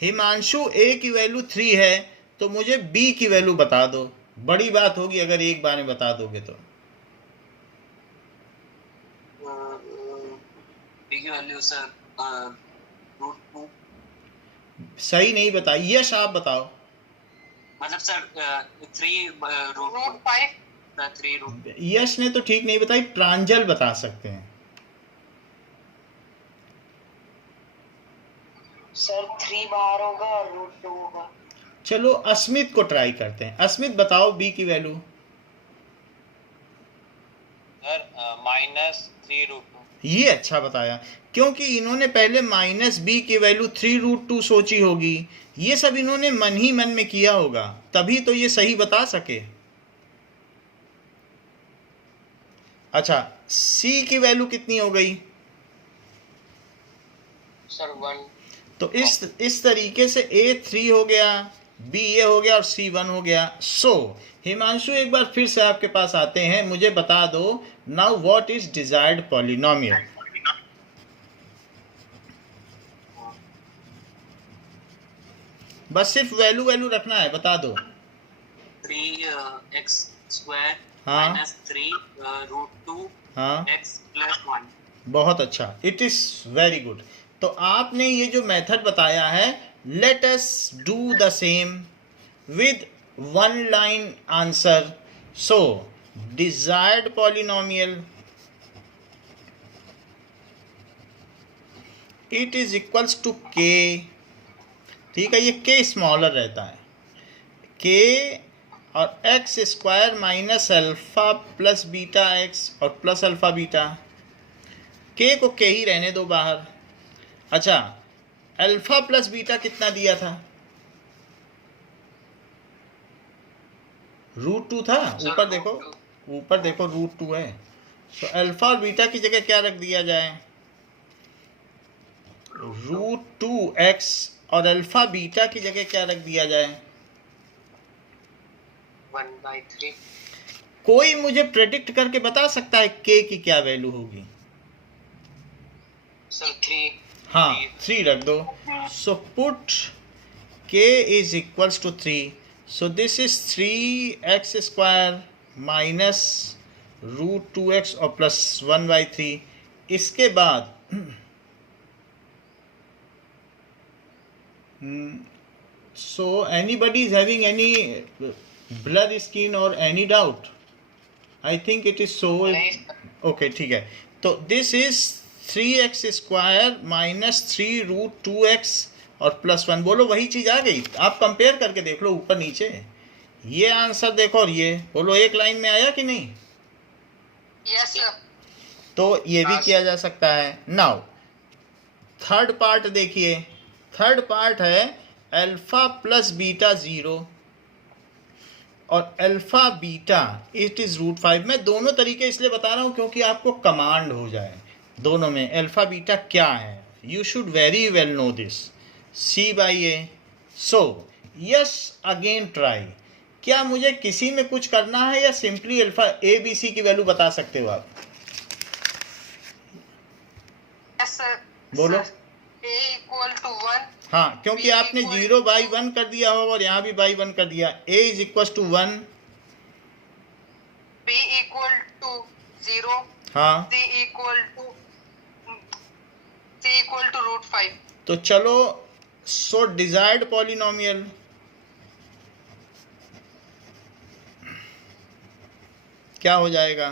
हिमांशु a की वैल्यू 3 है तो मुझे b की वैल्यू बता दो। बड़ी बात होगी अगर एक बार में बता दोगे तो। b की वैल्यू सर √2। सही नहीं बताई, यश आप बताओ। मतलब सर 3 √5। 3 यश ने तो ठीक नहीं बताई, प्रांजल बता सकते हैं। सर 3 बाहर होगा और √2 होगा। चलो अस्मित को ट्राई करते हैं। अस्मित बताओ b की वैल्यू। सर -3√2। ये अच्छा बताया, क्योंकि इन्होंने पहले -b की वैल्यू 3√2 सोची होगी। ये सब इन्होंने मन ही मन में किया होगा, तभी तो ये सही बता सके। अच्छा, c की वैल्यू कितनी हो गई सर 1। तो इस तरीके से a 3 हो गया, b ये हो गया और c 1 हो गया। सो हिमांशु एक बार फिर से आपके पास आते हैं, मुझे बता दो now what is desired polynomial. बस सिर्फ वैल्यू रखना है, बता दो। 3x स्क्वायर हाँ। -3 √2 हाँ, x + 1। बहुत अच्छा, इट इज वेरी गुड। तो आपने ये जो मेथड बताया है, let us do the same with one line answer. So desired polynomial it is equals to k। ठीक है, ये k स्मॉलर रहता है, k और x square minus alpha plus beta x और प्लस अल्फा बीटा। k को k ही रहने दो बाहर। अच्छा, अल्फा प्लस बीटा कितना दिया था √2 था। ऊपर देखो, ऊपर देखो √2 है। तो अल्फा और बीटा की जगह क्या रख दिया जाए √2x, और अल्फा बीटा की जगह क्या रख दिया जाए 1/3। कोई मुझे प्रेडिक्ट करके बता सकता है k की क्या वैल्यू होगी? सर 3। हाँ, 3 रख दो। So put k is equals to 3। So this is 3x square minus root 2x और प्लस 1/3। इसके बाद so anybody is having any blur skin or any doubt? I think it is so. Okay, ठीक है। तो this is 3x square minus 3 root 2x और प्लस 1। बोलो वही चीज आ गई? आप कंपेयर करके देख लो ऊपर नीचे, ये आंसर देखो और ये, बोलो एक लाइन में आया कि नहीं? Yes sir. तो ये भी किया जा सकता है। नाउ थर्ड पार्ट देखिए, थर्ड पार्ट है अल्फा प्लस बीटा 0 और alpha beta it is root 5। मैं दोनों तरीके इसलिए बता रहा हूं क्योंकि आपको कमांड हो जाए दोनों में अल्फा बीटा क्या है। You should very well know this. C/A। So yes again try. क्या मुझे किसी में कुछ करना है या सिंपली अल्फा ABC की वैल्यू बता सकते हो आप? Yes sir. बोलो। A = 1। हाँ, क्योंकि आपने 0/1 कर दिया हो और यहाँ भी /1 कर दिया। A = 1, B = 0, हाँ, C = रूट 5। तो चलो सो डिजायर्ड पॉलिनोमियल क्या हो जाएगा?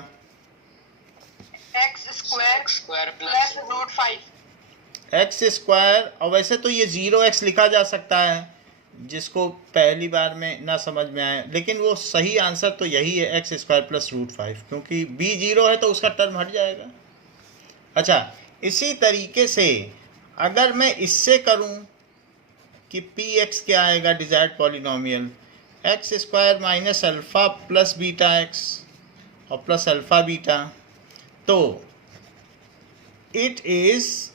x square square plus plus root 5। X square, और वैसे तो ये 0x लिखा जा सकता है जिसको पहली बार में ना समझ में आए, लेकिन वो सही आंसर तो यही है x स्क्वायर प्लस रूट 5, क्योंकि b 0 है तो उसका टर्म हट जाएगा। अच्छा, इसी तरीके से अगर मैं इससे करूं कि px क्या आएगा desired polynomial, x square minus alpha plus beta x और प्लस अल्फा बीटा, तो it is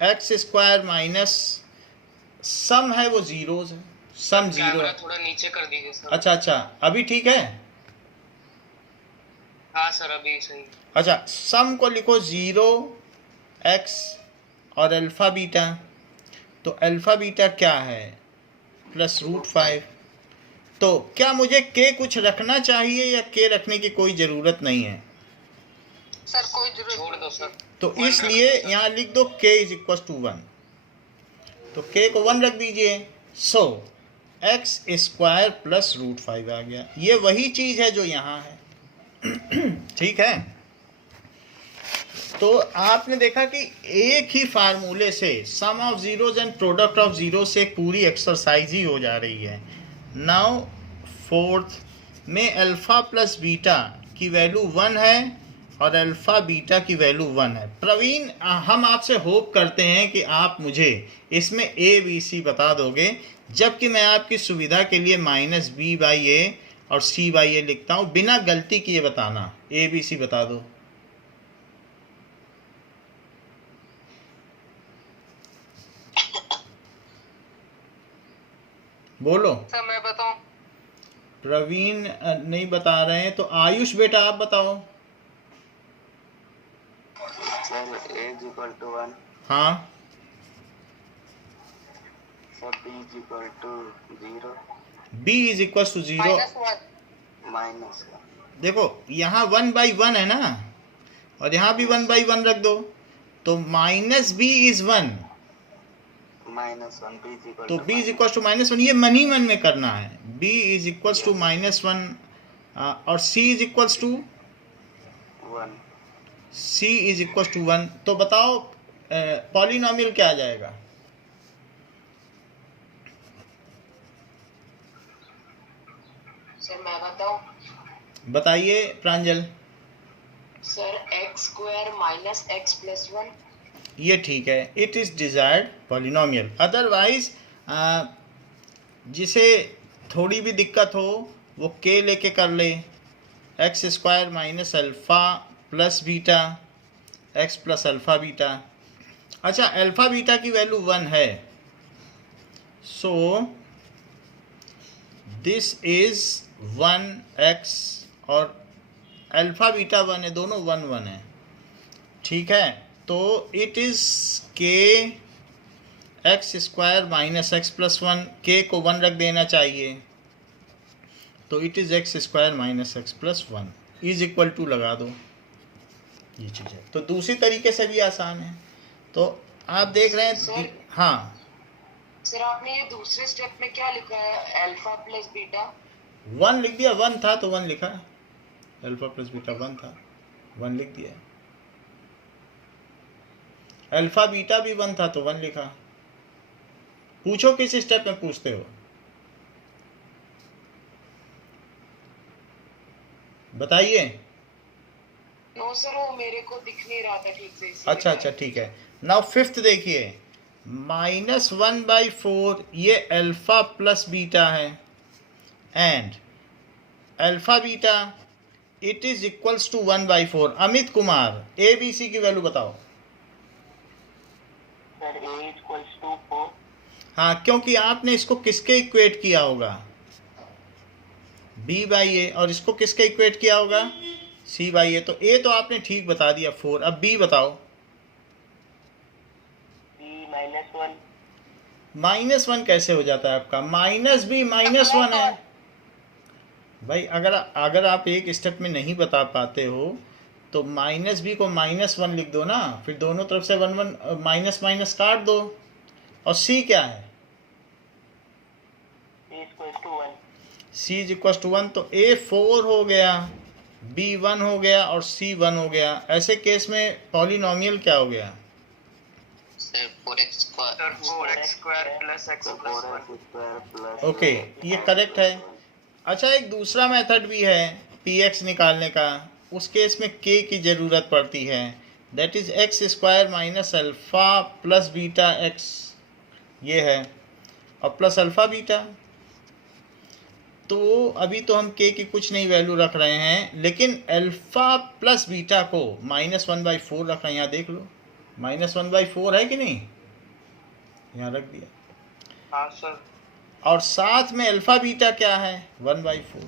x square minus sum है वो जीरोज है, सम 0 कैमरा है। थोड़ा नीचे कर दीजिए सर। अच्छा अच्छा, अभी ठीक है। हाँ सर, अभी सही। अच्छा, सम को लिखो 0x और अल्फा बीटा, तो अल्फा बीटा क्या है? Plus root 5। तो क्या मुझे k कुछ रखना चाहिए या k रखने की कोई ज़रूरत नहीं है? सर कोई जरूरत छोड़ दो सर। तो इसलिए यहाँ लिख दो k = 1, तो k को 1 रख दीजिए। सो एक्स स्क्वायर प्लस रूट 5 आ गया। ये वही चीज़ है जो यहाँ है। ठीक है, तो आपने देखा कि एक ही फार्मूले से sum of zeros and product of zero से पूरी एक्सरसाइज ही हो जा रही है। नाउ फोर्थ में अल्फा प्लस बीटा की वैल्यू 1 है और अल्फा बीटा की वैल्यू 1 है। प्रवीण, हम आपसे होप करते हैं कि आप मुझे इसमें ABC बता दोगे, जबकि मैं आपकी सुविधा के लिए -B/A और C/A लिखता हूँ। बिना गलती किए बताना, ABC बता दो। बोलो। सर मैं बताऊं? प्रवीण नहीं बता रहे हैं, तो आयुष बेटा आप बताओ। सर A = 1, हाँ, सर B = 0, B = 0। -1। देखो यहाँ 1/1 है ना, और यहाँ भी 1/1 रख दो, तो -B = 1, -1 तो B = -1। ये मन ही मन में करना है। B = -1 और C = 1। C = 1। तो बताओ पॉलिनोमियल क्या आ जाएगा? सर मैं बताऊं? बताइए प्रांजल। Sir x² minus x + 1। ये ठीक है, it is desired polynomial. Otherwise जिसे थोड़ी भी दिक्कत हो वो k लेके कर ले, x² minus alpha plus beta x plus alpha beta. अच्छा, अल्फ़ा बीटा की वैल्यू 1 है, सो दिस इज 1x और अल्फ़ा बीटा 1 है, दोनों 1 1 है। ठीक है, तो it is k x² minus x + 1। k को 1 रख देना चाहिए। तो it is x square minus x plus 1 is equal to लगा दो, ये चीज़ है। तो दूसरी तरीके से भी आसान है। तो आप देख रहे हैं सर, हाँ सर आपने ये दूसरे स्टेप में क्या लिखा है, अल्फा प्लस बीटा? 1 लिख दिया, 1 था तो 1 लिखा, अल्फा प्लस बीटा 1 था, 1 लिख दिया। अल्फा बीटा भी 1 था तो 1 लिखा। पूछो किस स्टेप में पूछते हो, बताइए। नो सर, वो मेरे को दिख नहीं रहा था ठीक से, इसलिए अच्छा अच्छा ठीक है। नाउ फिफ्थ देखिए, -1/4 ये अल्फा प्लस बीटा है, and alpha beta it is equals to 1/4। Amit Kumar A B C की वैल्यू बताओ। Sir A equals to 4। हाँ, क्योंकि आपने इसको किसके इक्वेट किया होगा, b/a, और इसको किसके इक्वेट किया होगा, c/a। तो a तो आपने ठीक बता दिया 4। अब b बताओ। b -1 कैसे हो जाता है आपका, -1 है भाई। अगर आप एक स्टेप में नहीं बता पाते हो तो -b को -1 लिख दो ना, फिर दोनों तरफ से 1 माइनस माइनस काट दो। और c क्या है, c इज इक्वल टू 1। तो a 4 हो गया, b 1 हो गया और c 1 हो गया। ऐसे केस में पॉलिनोमियल क्या हो गया, sir 4x square plus x plus 1। Okay ये करेक्ट है। अच्छा, एक दूसरा मेथड भी है px निकालने का। उस केस में k की ज़रूरत पड़ती है, that is x square minus alpha plus beta x, ये है, और प्लस अल्फ़ा बीटा। तो अभी तो हम k की कुछ नहीं वैल्यू रख रहे हैं, लेकिन अल्फ़ा प्लस बीटा को -1/4 रख रहे हैं। यहाँ देख लो, -1/4 है कि नहीं, यहाँ रख दिया। हाँ सर। और साथ में अल्फ़ा बीटा क्या है, 1/4।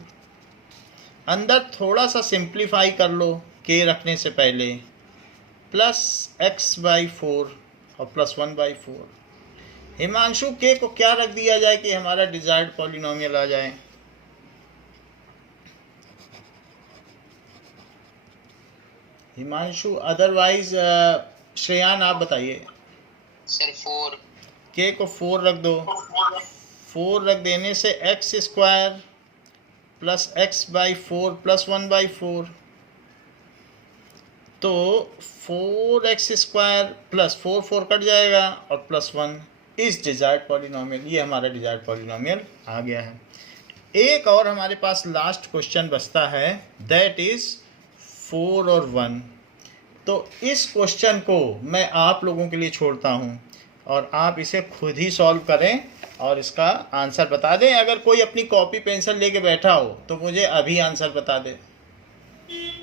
अंदर थोड़ा सा सिंप्लीफाई कर लो k रखने से पहले, प्लस x/4 और प्लस 1/4। हिमांशु k को क्या रख दिया जाए कि हमारा डिजायर्ड पॉलिनोमियल आ जाए, हिमांशु। अदरवाइज श्रेयान आप बताइए। सर 4। k को 4 रख दो। 4 रख देने से x square plus x/4 plus 1/4, तो 4x स्क्वायर प्लस 4 कट जाएगा और प्लस 1 इस डिजायर्ड पॉलिनोमियल। ये हमारा डिजायर्ड पॉलिनोमियल आ गया है। एक और हमारे पास लास्ट क्वेश्चन बचता है, दैट इज 4 और 1। तो इस क्वेश्चन को मैं आप लोगों के लिए छोड़ता हूँ और आप इसे खुद ही सॉल्व करें और इसका आंसर बता दें। अगर कोई अपनी कॉपी पेंसिल लेके बैठा हो तो मुझे अभी आंसर बता दे।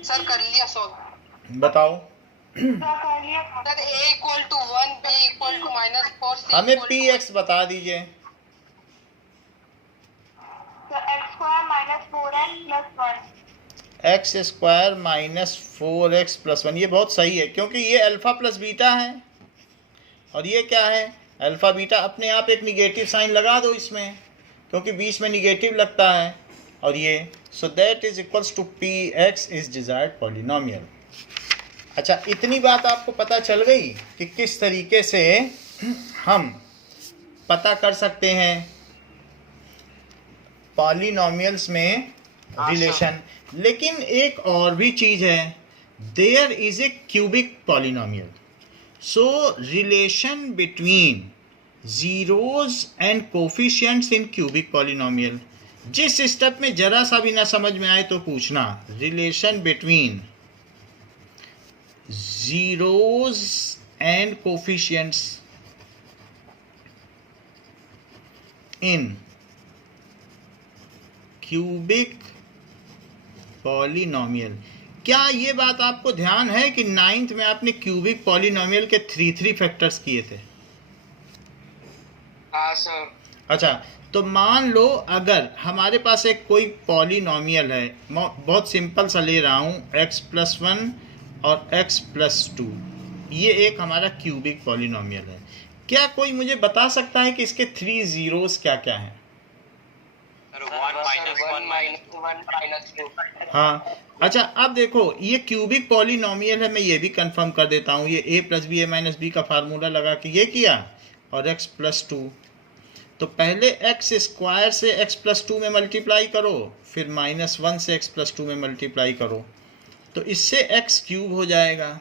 सर कर लिया सॉल्व। बताओ। कर लिया। Sir a equal to 1, b equal to -4, c हमें इक्वल टू px बता दीजिए। तो x square minus 4x plus 1। X square minus 4x plus 1, ये बहुत सही है क्योंकि ये अल्फ़ा प्लस बीटा है और ये क्या है, अल्फ़ा बीटा। अपने आप एक निगेटिव साइन लगा दो इसमें, क्योंकि बीच में निगेटिव लगता है। और ये so that is equals to px is desired polynomial. अच्छा, इतनी बात आपको पता चल गई कि किस तरीके से हम पता कर सकते हैं पॉलिनोमियल्स में रिलेशन। लेकिन एक और भी चीज़ है, there is a cubic polynomial. So relation between zeros and coefficients in cubic polynomial. जिस स्टेप में जरा सा भी ना समझ में आए तो पूछना, relation between zeros and coefficients in cubic polynomial. क्या ये बात आपको ध्यान है कि 9th में आपने क्यूबिक पॉलिनोमियल के 3 फैक्टर्स किए थे? हाँ सर। अच्छा, तो मान लो अगर हमारे पास एक कोई पॉलिनोमियल है, बहुत सिंपल सा ले रहा हूँ, x+1 और x+2, ये एक हमारा क्यूबिक पॉलिनोमियल है। क्या कोई मुझे बता सकता है कि इसके 3 जीरोस क्या क्या हैं? 1 माइनस 2। हाँ अच्छा, अब देखो ये क्यूबिक पॉलिनोमियल है, मैं ये भी कंफर्म कर देता हूँ। ये a plus b a minus b का फार्मूला लगा के ये किया और x प्लस 2, तो पहले x स्क्वायर से x प्लस 2 में मल्टीप्लाई करो, फिर -1 से x प्लस 2 में मल्टीप्लाई करो, तो इससे x क्यूब हो जाएगा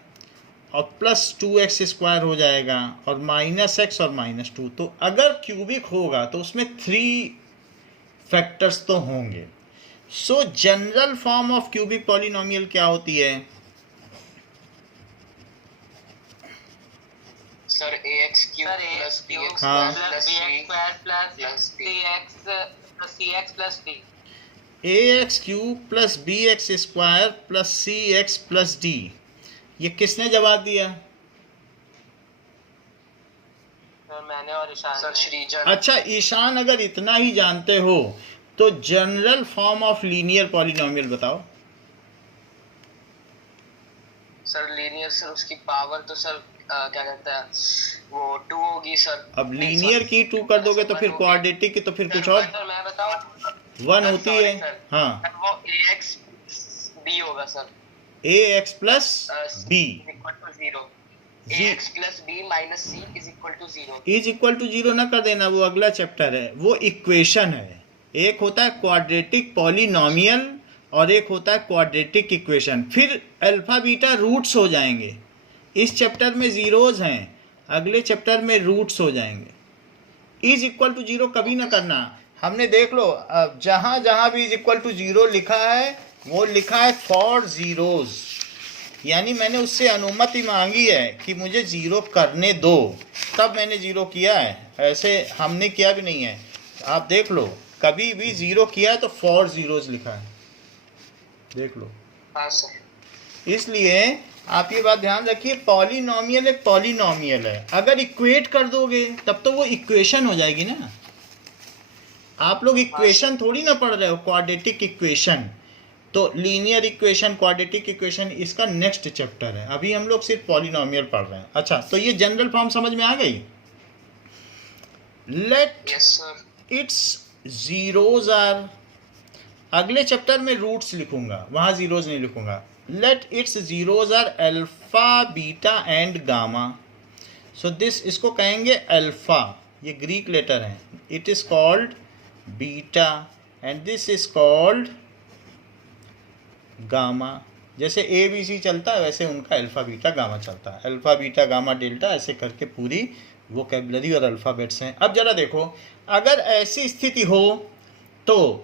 और प्लस 2x स्क्वायर हो जाएगा और -x और -2। तो अगर क्यूबिक होगा तो उसमें 3 फैक्टर्स तो होंगे। सो general form of cubic polynomial क्या होती है? Sir ax cube plus bx हाँ। Plus plus cx plus d। ax cube plus bx square plus cx plus d। ये किसने जवाब दिया? सर मैंने और ईशान सर ने। श्रीजन। अच्छा, ईशान अगर इतना ही जानते हो तो general form of linear polynomial बताओ। सर लीनियर सर उसकी पावर तो सर क्या कहते हैं वो 2 होगी सर। अब लीनियर की 2 कर दोगे तो फिर क्वाड्रेटिक की तो फिर कुछ और सर मैं बताऊं 1 होती है। हाँ, सर वो ax b होगा sir. ax plus b equal to 0। ax plus b minus c is equal to 0। Is equal to 0 ना कर देना, वो अगला चैप्टर है, वो इक्वेशन है। एक होता है क्वाड्रेटिक पॉलिनोमियल और एक होता है क्वाड्रेटिक इक्वेशन। फिर अल्फा बीटा रूट्स हो जाएंगे। इस चैप्टर में जीरोज हैं, अगले चैप्टर में रूट्स हो जाएंगे। इज इक्वल टू 0 कभी ना करना। हमने देख लो, अब जहाँ जहाँ भी इज इक्वल टू 0 लिखा है वो लिखा है फॉर जीरोज, यानी मैंने उससे अनुमति मांगी है कि मुझे 0 करने दो, तब मैंने 0 किया है। ऐसे हमने किया भी नहीं है। आप देख लो, कभी भी 0 किया है तो फॉर जीरोज लिखा है, देख लो। हाँ सर। इसलिए आप ये बात ध्यान रखिए, पॉलिनोमियल एक पॉलिनोमियल है। अगर इक्वेट कर दोगे तब तो वो इक्वेशन हो जाएगी ना। आप लोग इक्वेशन थोड़ी ना पढ़ रहे हो, क्वाड्रेटिक इक्वेशन। तो लीनियर इक्वेशन, क्वाड्रेटिक इक्वेशन इसका नेक्स्ट चैप्टर है। अभी हम लोग सिर्फ पॉलिनोमियल पढ़ रहे हैं। अच्छा, तो ये जनरल फॉर्म समझ में आ गई। Let yes sir. It's zeros are, अगले चैप्टर में रूट्स लिखूंगा, वहां जीरोज नहीं लिखूंगा। Let its zeros are alpha beta and gamma. So this, इसको कहेंगे अल्फा, ये ग्रीक लेटर है। It is called beta and this is called gamma. जैसे ए बी सी चलता है वैसे उनका अल्फा बीटा गामा चलता है। अल्फा बीटा गामा डेल्टा, ऐसे करके पूरी वोकैबुलरी और अल्फ़ाबेट्स हैं। अब जरा देखो, अगर ऐसी स्थिति हो तो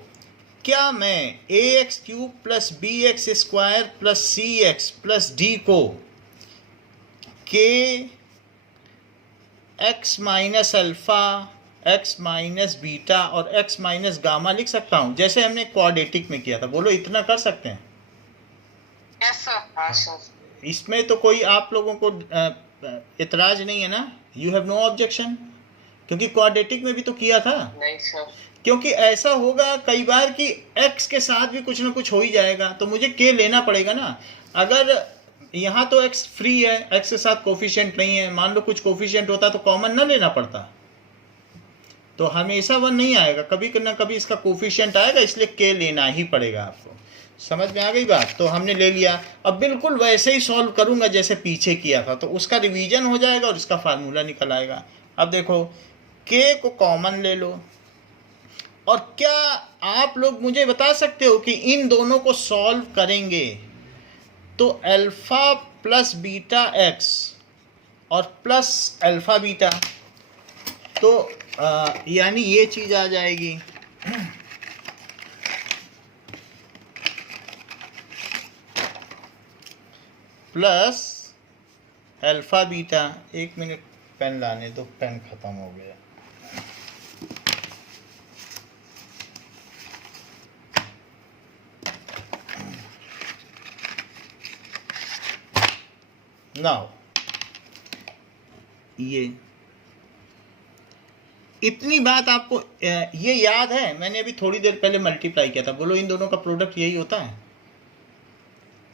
क्या मैं ax cube plus bx square plus cx plus d को k x minus alpha, x minus beta और x माइनस गामा लिख सकता हूँ, जैसे हमने क्वाड्रेटिक में किया था? बोलो, इतना कर सकते हैं? Yes sir. हाँ सर। इसमें तो कोई आप लोगों को इतराज नहीं है ना? You have no objection? क्योंकि क्वाड्रेटिक में भी तो किया था। नहीं सर। क्योंकि ऐसा होगा कई बार कि x के साथ भी कुछ ना कुछ हो ही जाएगा, तो मुझे k लेना पड़ेगा ना। अगर यहाँ तो x फ्री है, x के साथ कोफिशिएंट नहीं है, मान लो कुछ कोफिशिएंट होता तो कॉमन ना लेना पड़ता, तो हमेशा 1 नहीं आएगा, कभी ना कभी इसका कोफिशिएंट आएगा, इसलिए k लेना ही पड़ेगा आपको। समझ में आ गई बात? तो हमने ले लिया। अब बिल्कुल वैसे ही सॉल्व करूंगा जैसे पीछे किया था, तो उसका रिवीजन हो जाएगा और इसका फार्मूला निकल आएगा। अब देखो, k को कॉमन ले लो, और क्या आप लोग मुझे बता सकते हो कि इन दोनों को सॉल्व करेंगे तो अल्फा प्लस बीटा एक्स और प्लस अल्फा बीटा, तो यानी ये चीज़ आ जाएगी। Plus alpha beta. एक मिनट, पेन लाने दो, पेन खत्म हो गया। नाउ ये इतनी बात आपको ये याद है, मैंने अभी थोड़ी देर पहले मल्टीप्लाई किया था। बोलो, इन दोनों का प्रोडक्ट यही होता है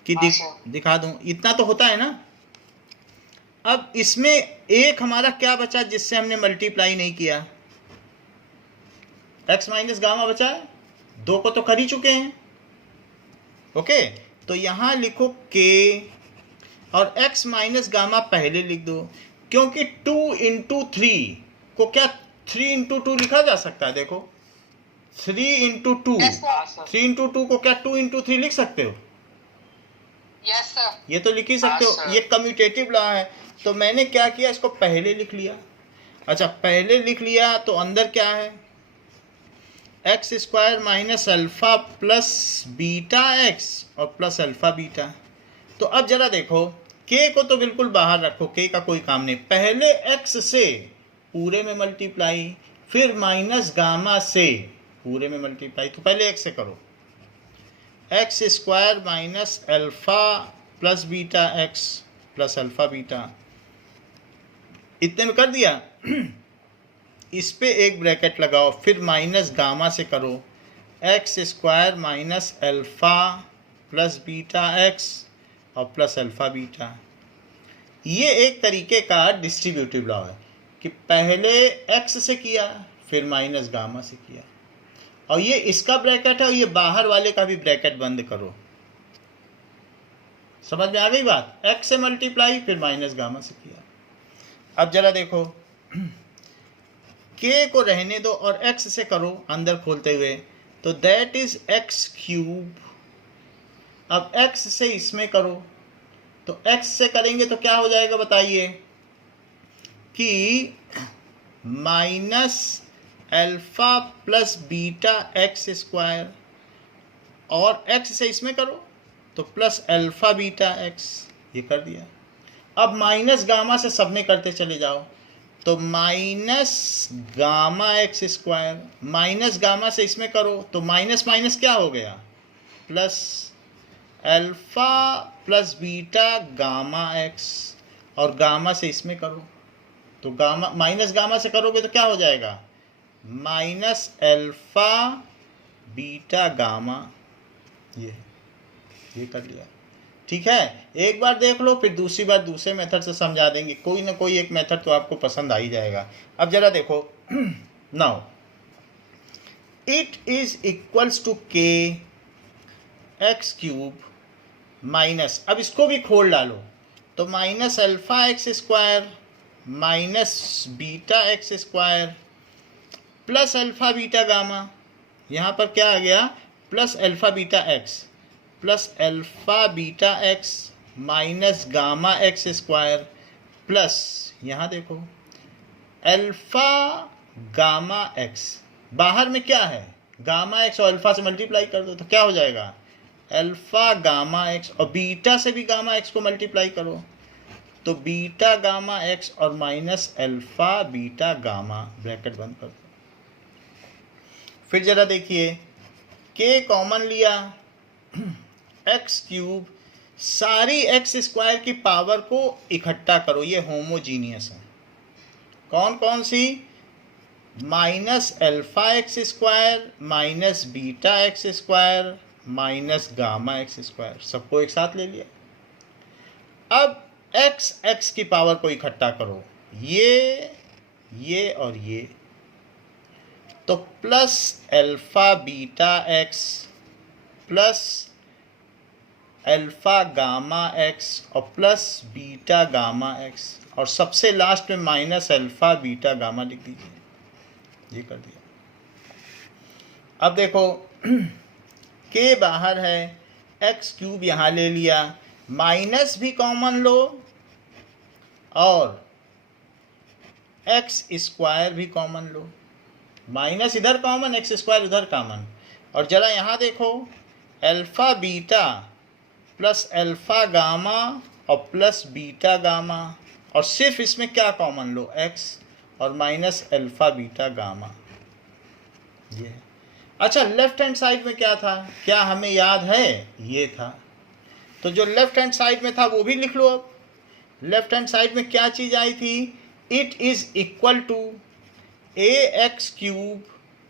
कि दिखा दूं? इतना तो होता है ना। अब इसमें एक हमारा क्या बचा जिससे हमने मल्टीप्लाई नहीं किया? x माइनस गामा बचा है। 2 को तो कर ही चुके हैं। ओके, तो यहाँ लिखो k और x माइनस गामा पहले लिख दो, क्योंकि 2 इंटू 3 को क्या 3 इंटू 2 लिखा जा सकता है। देखो 3 इंटू 2, यस सर, 3 इंटू 2 को क्या 2 इंटू 3 लिख सकते हो? यस सर, ये तो लिख ही सकते हाँ, हो, सर। ये कम्यूटेटिव लॉ है। तो मैंने क्या किया, इसको पहले लिख लिया। अच्छा, पहले लिख लिया तो अंदर क्या है, x square minus alpha plus beta x और प्लस अल्फा बीटा। तो अब जरा देखो, के को तो बिल्कुल बाहर रखो, के का कोई काम नहीं। पहले एक्स से पूरे में मल्टीप्लाई, फिर माइनस गामा से पूरे में मल्टीप्लाई। तो पहले एक्स से करो, x square minus alpha plus beta x plus alpha beta, इतने में कर दिया। इस पे एक ब्रैकेट लगाओ, फिर माइनस गामा से करो, x square minus alpha plus beta x और प्लस अल्फा बीटा। ये एक तरीके का डिस्ट्रीब्यूटिव लॉ है कि पहले एक्स से किया, फिर माइनस गामा से किया, और ये इसका ब्रैकेट है और ये बाहर वाले का भी ब्रैकेट बंद करो। समझ में आ गई बात? एक्स से मल्टीप्लाई, फिर माइनस गामा से किया। अब जरा देखो, के को रहने दो और एक्स से करो अंदर खोलते हुए, तो दैट इज एक्स क्यूब। अब एक्स से इसमें करो, तो एक्स से करेंगे तो क्या हो जाएगा बताइए, कि minus alpha plus beta x square, और एक्स से इसमें करो तो प्लस अल्फा बीटा एक्स। ये कर दिया। अब माइनस गामा से सब में करते चले जाओ, तो minus gamma x square, minus gamma से इसमें करो तो माइनस माइनस क्या हो गया, plus alpha plus beta gamma x, और गामा से इसमें करो तो गामा माइनस गामा से करोगे तो क्या हो जाएगा, माइनस अल्फा बीटा गामा। ये कर लिया। ठीक है, एक बार देख लो, फिर दूसरी बार दूसरे मेथड से समझा देंगे। कोई ना कोई एक मेथड तो आपको पसंद आ ही जाएगा। अब जरा देखो, now it is equals to k x cube minus, अब इसको भी खोल डालो, तो minus alpha x square minus beta x square plus alpha beta gamma. यहाँ पर क्या आ गया, plus alpha beta x plus alpha beta x minus gamma x square plus, यहाँ देखो, अल्फा गामा एक्स। बाहर में क्या है, गामा एक्स और अल्फा से मल्टीप्लाई कर दो तो क्या हो जाएगा, अल्फा गामा एक्स, और बीटा से भी गामा एक्स को मल्टीप्लाई करो तो बीटा गामा एक्स और minus alpha beta gamma, bracket बंद कर दो। फिर जरा देखिए, के कॉमन लिया, एक्स क्यूब, सारी एक्स स्क्वायर की पावर को इकट्ठा करो, ये होमोजीनियस है। कौन कौन सी, minus alpha x square minus beta x square minus gamma x square, सबको एक साथ ले लिया। अब एक्स एक्स की पावर को इकट्ठा करो, ये और ये, तो plus alpha beta x plus alpha gamma x और प्लस बीटा गामा एक्स, और सबसे लास्ट में माइनस अल्फा बीटा गामा लिख दीजिए। ये कर दिया। अब देखो, के बाहर है, एक्स क्यूब यहाँ ले लिया, माइनस भी कॉमन लो और एक्स स्क्वायर भी कॉमन लो। माइनस इधर कॉमन, एक्स स्क्वायर इधर कॉमन, और जरा यहाँ देखो, alpha beta plus alpha gamma और प्लस बीटा गामा, और सिर्फ इसमें क्या कॉमन लो, एक्स, और माइनस अल्फा बीटा गामा। ये अच्छा, लेफ्ट हैंड साइड में क्या था, क्या हमें याद है, ये था, तो जो लेफ्ट हैंड साइड में था वो भी लिख लो। अब लेफ्ट हैंड साइड में क्या चीज़ आई थी, it is equal to a x cube.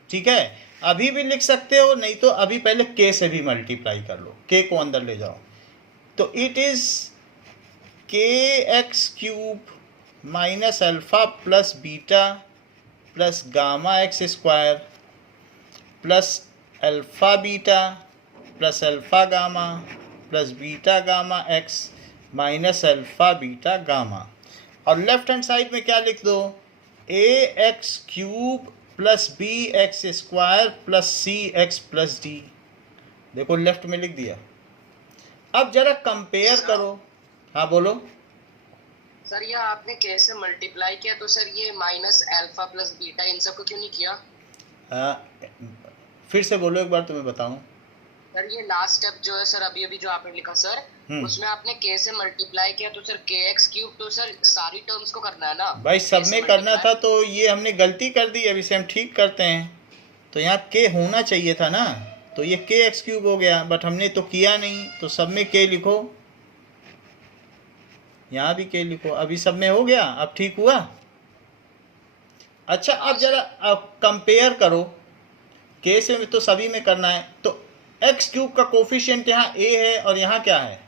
ठीक है, अभी भी लिख सकते हो, नहीं तो अभी पहले के से भी मल्टीप्लाई कर लो, के को अंदर ले जाओ, तो it is k x cube minus alpha plus beta plus gamma x square plus alpha beta plus alpha gamma plus beta gamma x minus alpha beta gamma, और लेफ्ट हैंड साइड में क्या लिख दो, a x cube plus b x square plus c x plus d. देखो left में लिख दिया। अब जरा कंपेयर करो। हाँ बोलो। सर ये आपने कैसे मल्टीप्लाई किया, तो सर ये माइनस अल्फा प्लस बीटा इन सबको क्यों नहीं किया? फिर से बोलो एक बार, तुम्हें बताऊं। सर ये लास्ट स्टेप जो है सर, अभी अभी जो आपने लिखा सर, उसमें आपने के से मल्टीप्लाई किया, तो सर के एक्स क्यूब, तो सर सारी टर्म्स को करना है ना भाई, सब में करना था, तो ये हमने गलती कर दी, अभी से हम ठीक करते हैं। तो यहाँ के होना चाहिए था ना, तो ये के एक्स क्यूब हो गया, बट हमने तो किया नहीं, तो सब में के लिखो, यहाँ भी के लिखो, अभी सब में हो गया, अब ठीक हुआ। अच्छा अब जरा अब कंपेयर करो, के से तो सभी में करना है, तो एक्स क्यूब का कोफिशिएंट यहाँ ए है और यहाँ क्या है,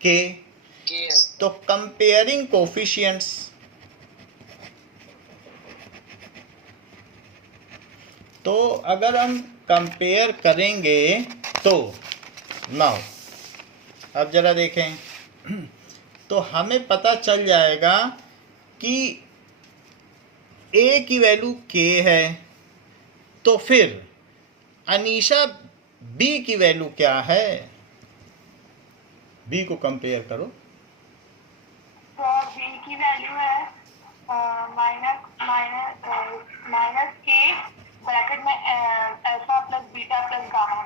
के। तो कंपेयरिंग कोफिशिएंट्स, तो अगर हम कंपेयर करेंगे तो नाउ अब जरा देखें तो हमें पता चल जाएगा कि ए की वैल्यू के है, तो फिर अनीशा बी की वैल्यू क्या है, बी को कंपेयर करो। तो बी की वैल्यू है माइनस के ब्रैकेट में alpha plus beta plus gamma.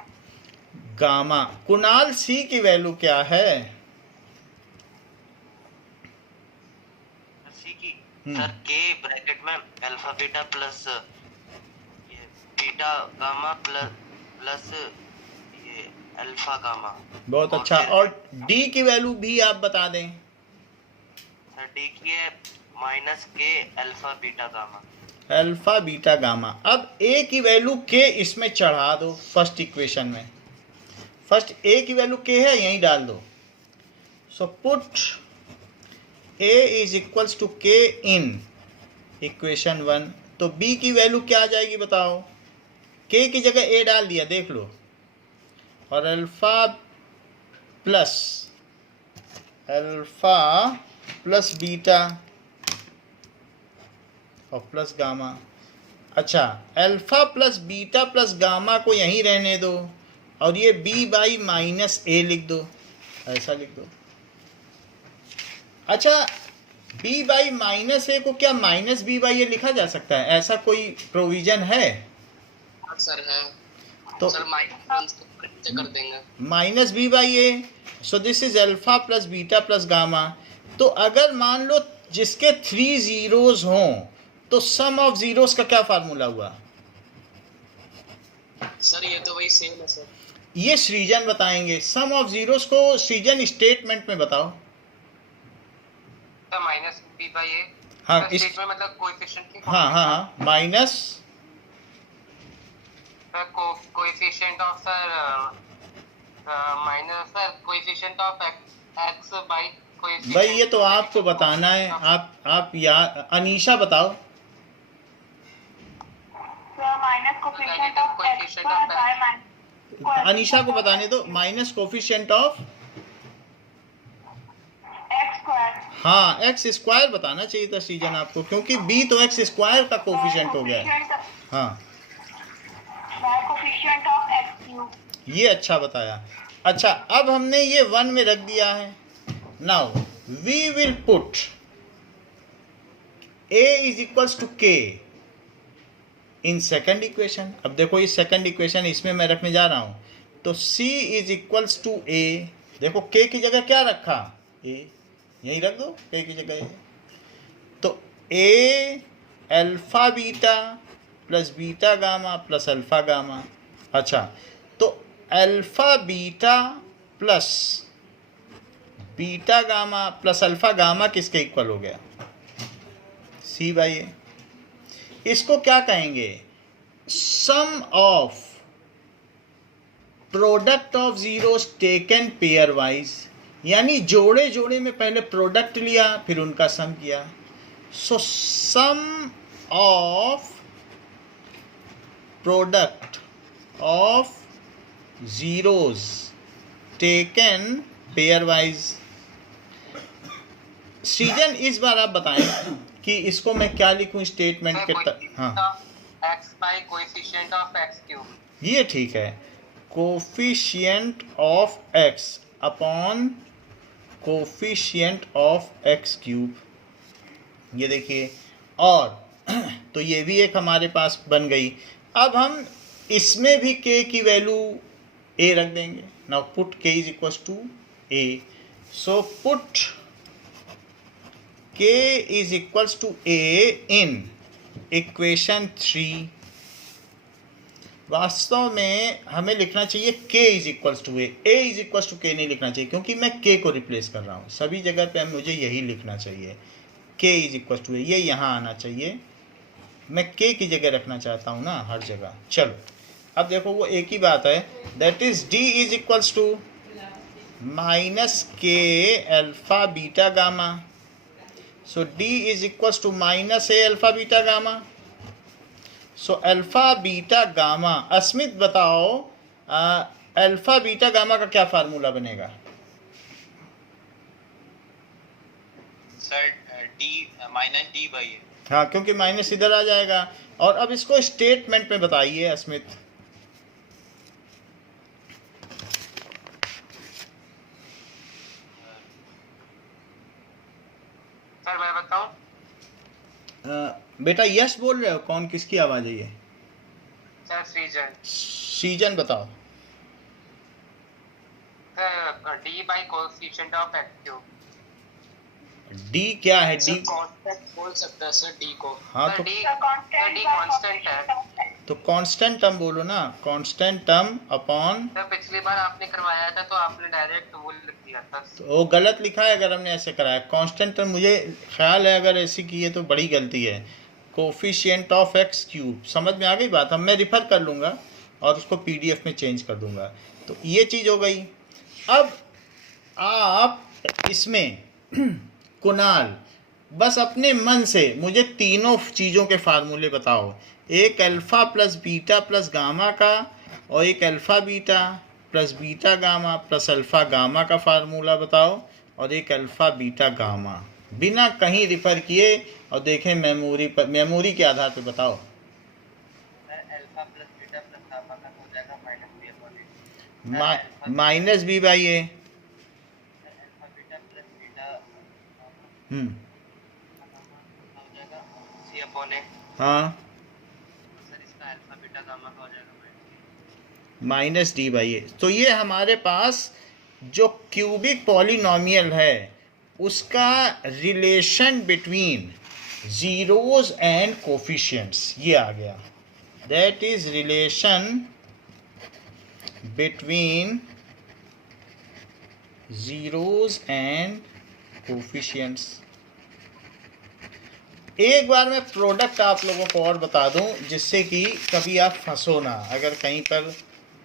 Gamma. Kunal c की वैल्यू क्या है? सी की सर के ब्रैकेट में अल्फा बीटा प्लस ये बीटा गामा प्लस ये अल्फा गामा। बहुत अच्छा। और डी की वैल्यू भी आप बता दें। सर डी की है minus k alpha beta gamma. Alpha beta gamma. अब ए की वैल्यू के इसमें चढ़ा दो फर्स्ट इक्वेशन में। फर्स्ट ए की वैल्यू के है, यहीं डाल दो। So put a is equals to k in equation 1। तो बी की वैल्यू क्या आ जाएगी बताओ? के की जगह ए डाल दिया, देख लो। और अल्फा प्लस बीटा और प्लस गामा। अच्छा, alpha plus beta plus gamma को यहीं रहने दो और ये b बाई माइनस ए लिख दो, ऐसा लिख दो। अच्छा, b बाई माइनस ए को क्या माइनस बी बाई ए लिखा जा सकता है? ऐसा कोई प्रोविजन है? सर है। तो सर माइनस कर देंगे minus B by A. So this is alpha plus beta plus gamma. तो अगर मान लो जिसके 3 जीरोज हों तो सम ऑफ जीरोस का क्या फार्मूला हुआ? सर ये तो वही सेम है सर। ये सृजन बताएंगे। सम ऑफ जीरोस को सृजन स्टेटमेंट में बताओ। Sir minus B by a. हाँ, सर, स्टेटमेंट मतलब कोएफिशिएंट की। हाँ minus sir coefficient of sir minus sir coefficient of x by coefficient. भाई ये तो आपको बताना है। आप या अनीशा बताओ। Minus coefficient of x bye minus. Anisha को बताने दो। Minus coefficient of x square. हाँ, एक्स स्क्वायर बताना चाहिए था सृजन आपको, क्योंकि बी तो एक्स स्क्वायर का कोफिशिएंट हो गया है। हाँ, कोफिशिएंट ऑफ एक्स क्यूब। ये अच्छा बताया। अच्छा, अब हमने ये 1 में रख दिया है। Now we will put a is equals to k in second equation. अब देखो ये सेकंड इक्वेशन, इसमें मैं रखने जा रहा हूं। तो c is equals to a। देखो k की जगह क्या रखा? a, यही रख दो k की जगह a। तो a alpha beta plus beta gamma plus alpha gamma. अच्छा, तो alpha beta plus beta gamma plus alpha gamma किसके इक्वल हो गया? C by a. इसको क्या कहेंगे? Sum of product of zeros taken pairwise. यानी जोड़े जोड़े में पहले प्रोडक्ट लिया फिर उनका सम किया। सो sum of product of zeros taken pairwise. सृजन इस बार आप बताएं कि इसको मैं क्या लिखूं स्टेटमेंट के हाँ x by coefficient of x cube. ये ठीक है, coefficient of x upon coefficient of x cube, ये देखिए, और तो ये भी एक हमारे पास बन गई। अब हम इसमें भी k की वैल्यू a रख देंगे। Now put k is equal to a, so put k is equal to a in equation 3। वास्तव में हमें लिखना चाहिए k is equal to a is equal to k नहीं लिखना चाहिए, क्योंकि मैं k को रिप्लेस कर रहा हूँ। सभी जगह पे मुझे यही लिखना चाहिए, k is equal to a, ये यहाँ आना चाहिए। मैं k की जगह रखना चाहता हूँ ना हर जगह। चलो अब देखो वो एक ही बात है, that is d is equal to minus k alpha beta gamma. So d is equal to minus a alpha beta gamma. So alpha beta gamma, Asmit बताओ अल्फा बीटा गामा का क्या फार्मूला बनेगा? Sir d minus d by a. हाँ, क्योंकि minus इधर आ जाएगा। और अब इसको स्टेटमेंट में बताइए अस्मित। सर मैं बताऊं? बेटा यश बोल रहे हो? कौन, किसकी आवाज है ये? सर सृजन। सीजन बताओ। Sir d by coefficient of x cube. d क्या है? d कांस्टेंट बोल सकता है सर d को। हाँ सर तो d कांस्टेंट कांस्टेंट है। तो कांस्टेंट टर्म बोलो ना, कांस्टेंट टर्म अपॉन। सर पिछली बार आपने करवाया था तो आपने डायरेक्ट वो लिख दिया था। तो वो गलत लिखा है अगर हमने ऐसे कराया। कांस्टेंट टर्म मुझे ख्याल है अगर ऐसी की है तो बड़ी गलती है। कोफिशिएंट ऑफ एक्स क्यूब, समझ में आ गई बात? अब मैं रिफर कर लूँगा और उसको पीडीएफ में चेंज कर दूंगा। तो ये चीज़ हो गई। अब आप इसमें कुणाल बस अपने मन से मुझे तीनों चीज़ों के फार्मूले बताओ, एक alpha plus beta plus gamma का और एक alpha beta plus beta gamma plus alpha gamma का फार्मूला बताओ, और एक अल्फ़ा बीटा गामा, बिना कहीं रिफ़र किए, और देखें मेमोरी पर, मेमोरी के आधार पर बताओ। Alpha plus beta plus gamma का हो जाएगा minus b upon a. Minus B by a. Alpha beta plus beta hmm, हो जाएगा सी अपॉन ए। हाँ, सर इसका अल्फा बीटा गामा का हो जाएगा माइनस डी बाई ए। तो ये हमारे पास जो क्यूबिक पॉलिनोमियल है उसका relation between zeros and coefficients ये आ गया। That is relation between zeros and coefficients. एक बार मैं प्रोडक्ट आप लोगों को और बता दूं जिससे कि कभी आप फंसो ना। अगर कहीं पर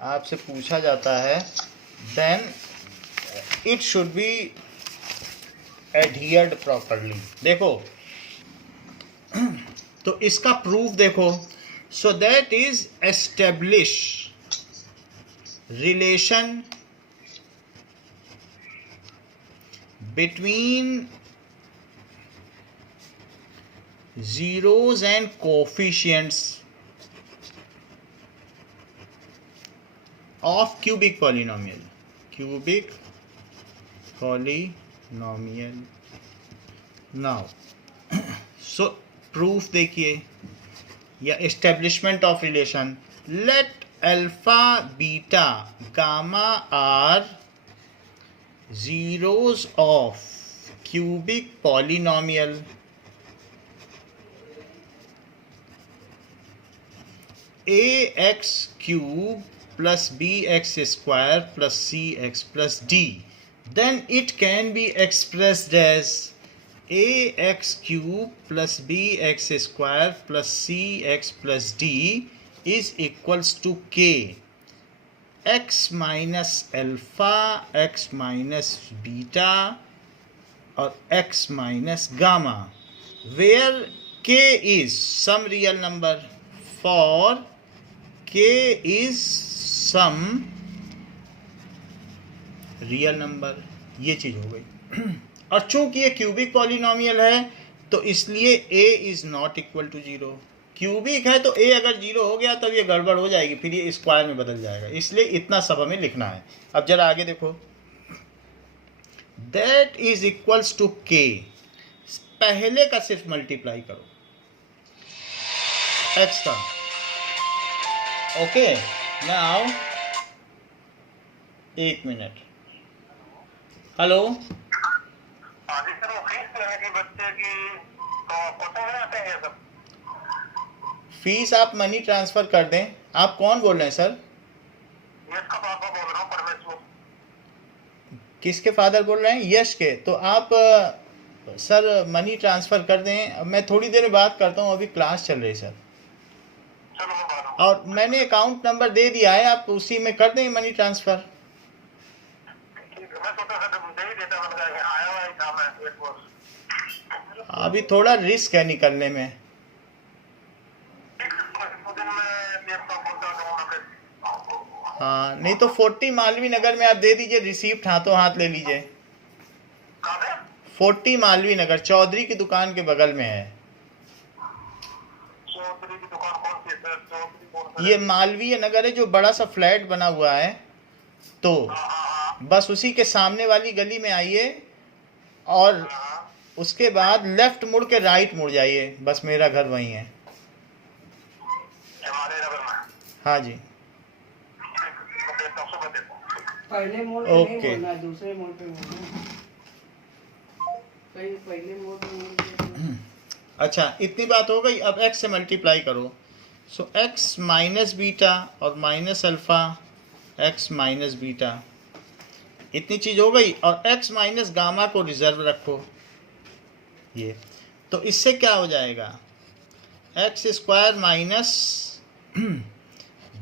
आपसे पूछा जाता है then it should be adhered properly. देखो तो इसका प्रूफ देखो। So that is establish relation between zeros and coefficients of cubic polynomial. Cubic polynomial. Now, so proof देखिए या establishment of relation. Let alpha, beta, gamma are zeros of cubic polynomial ax cube plus bx square plus cx plus d. Then it can be expressed as ax cube plus bx square plus cx plus d is equals to k x minus alpha, x minus beta or x minus gamma, where k is some real number for k is some real number, ये चीज हो गई। और चूंकि ये cubic polynomial है तो इसलिए a is not equal to 0। Cubic है तो a अगर 0 हो गया तब ये गड़बड़ हो जाएगी, फिर ये स्क्वायर में बदल जाएगा, इसलिए इतना सब हमें लिखना है। अब जरा आगे देखो, that is equals to k, पहले का सिर्फ मल्टीप्लाई करो x का। ओके, नाउ एक मिनट, हेलो। फीस आप मनी ट्रांसफर कर दें। आप कौन बोल रहे हैं सर? यश का पापा बोल रहा हूँ, परमेश्वर। किसके फादर बोल रहे हैं? यश के। तो आप सर मनी ट्रांसफर कर दें, मैं थोड़ी देर में बात करता हूँ, अभी क्लास चल रही है सर। चलो मैं बात हूँ। और मैंने अकाउंट नंबर दे दिया है, आप उसी में कर दें मनी ट्रांसफर। मैं सोचा था दे ही देता, मतलब आया हुआ ही था मैं एक वर्ष। अभी थोड़ा रिस्क है निकलने में। हाँ, नहीं तो 40 मालवीय नगर में आप दे दीजिए, रिसीप्ट हाथों हाथ ले लीजिए। 40 मालवीय नगर, चौधरी की दुकान के बगल में है। चौधरी की दुकान कौन सी है सर? चौधरी कौन सा? ये मालवीय नगर है जो बड़ा सा फ्लैट बना हुआ है, तो बस उसी के सामने वाली गली में आइए और उसके बाद लेफ्ट मुड़ के राइट मुड़ जाइए, बस मेरा घर वहीं है। हमारे नगर में। हाँ जी, पहले मोड़ पे नहीं बोलना, दूसरे मोड़ पे बोलना। पहले मोड़ पे बोलना। अच्छा, इतनी बात हो गई। अब x से मल्टीप्लाई करो, सो x माइनस बीटा और minus alpha x minus beta, इतनी चीज़ हो गई। और x माइनस गामा को रिजर्व रखो, ये तो इससे क्या हो जाएगा? X square minus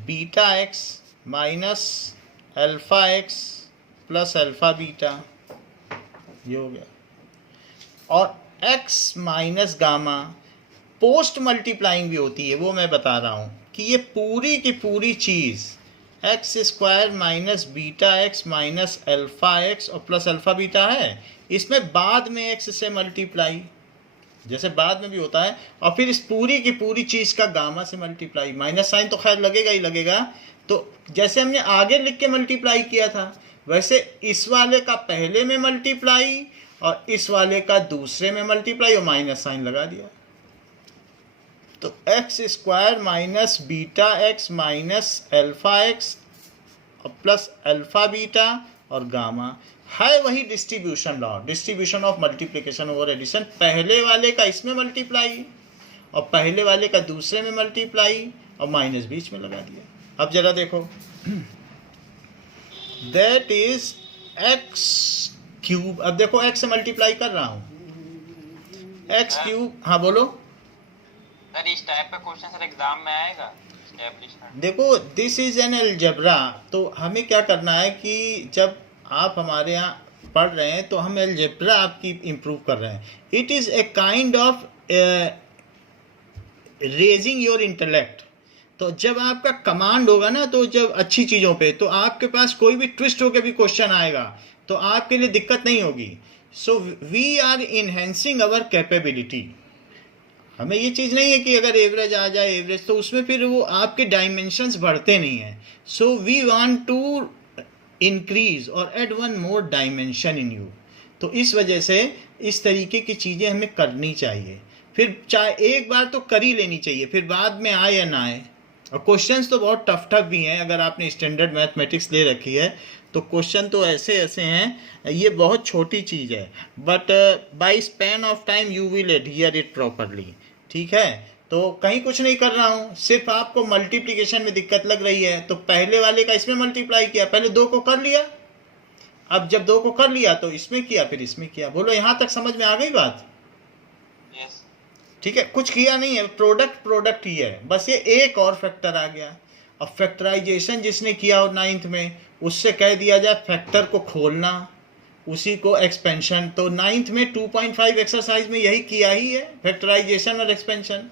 beta x minus alpha x plus alpha beta, ये हो गया। और x minus gamma post multiplying भी होती है, वो मैं बता रहा हूँ कि ये पूरी की पूरी चीज़ x square minus beta x minus alpha x और प्लस अल्फ़ा बीटा है, इसमें बाद में x से मल्टीप्लाई, जैसे बाद में भी होता है, और फिर इस पूरी की पूरी चीज़ का गामा से मल्टीप्लाई। माइनस साइन तो खैर लगेगा ही लगेगा, तो जैसे हमने आगे लिख के मल्टीप्लाई किया था वैसे इस वाले का पहले में मल्टीप्लाई और इस वाले का दूसरे में मल्टीप्लाई और माइनस साइन लगा दिया। तो x square minus beta x minus alpha x और प्लस अल्फ़ा बीटा और गामा है वही distribution law, distribution of multiplication over addition. पहले वाले का इसमें मल्टीप्लाई और पहले वाले का दूसरे में मल्टीप्लाई और माइनस बीच में लगा दिया। अब जरा देखो, दैट इज एक्स क्यूब। अब देखो x से मल्टीप्लाई कर रहा हूँ, एक्स क्यूब। हाँ बोलो सर, इस टाइप का क्वेश्चन सर एग्जाम में आएगा? एस्टैब्लिशमेंट देखो, दिस इज एन अलजेब्रा। तो हमें क्या करना है कि जब आप हमारे यहाँ पढ़ रहे हैं तो हम अलजेब्रा आपकी इम्प्रूव कर रहे हैं। It is a kind of raising your intellect. तो जब आपका कमांड होगा ना, तो जब अच्छी चीज़ों पे, तो आपके पास कोई भी ट्विस्ट होकर भी क्वेश्चन आएगा तो आपके लिए दिक्कत नहीं होगी। So we are enhancing our capability. हमें ये चीज़ नहीं है कि अगर एवरेज आ जाए एवरेज, तो उसमें फिर वो आपके डायमेंशंस बढ़ते नहीं हैं। So we want to increase और add one more dimension in you. तो इस वजह से इस तरीके की चीज़ें हमें करनी चाहिए। फिर चाहे एक बार तो कर ही लेनी चाहिए, फिर बाद में आए या ना आए। और क्वेश्चंस तो बहुत टफ भी हैं। अगर आपने स्टैंडर्ड मैथमेटिक्स ले रखी है तो क्वेश्चन तो ऐसे ऐसे हैं, ये बहुत छोटी चीज़ है, but by span of time you will adhere it properly. ठीक है, तो कहीं कुछ नहीं कर रहा हूँ, सिर्फ आपको मल्टीप्लिकेशन में दिक्कत लग रही है तो पहले वाले का इसमें मल्टीप्लाई किया, पहले 2 को कर लिया, अब जब 2 को कर लिया तो इसमें किया, फिर इसमें किया। बोलो, यहाँ तक समझ में आ गई बात? यस। ठीक है, कुछ किया नहीं है, प्रोडक्ट ही है, बस ये एक और फैक्टर आ गया। अब फैक्टराइजेशन जिसने किया हो 9th में, उससे कह दिया जाए फैक्टर को खोलना, उसी को एक्सपेंशन। तो 9th में 2.5 एक्सरसाइज में यही किया ही है, फैक्टराइजेशन और एक्सपेंशन।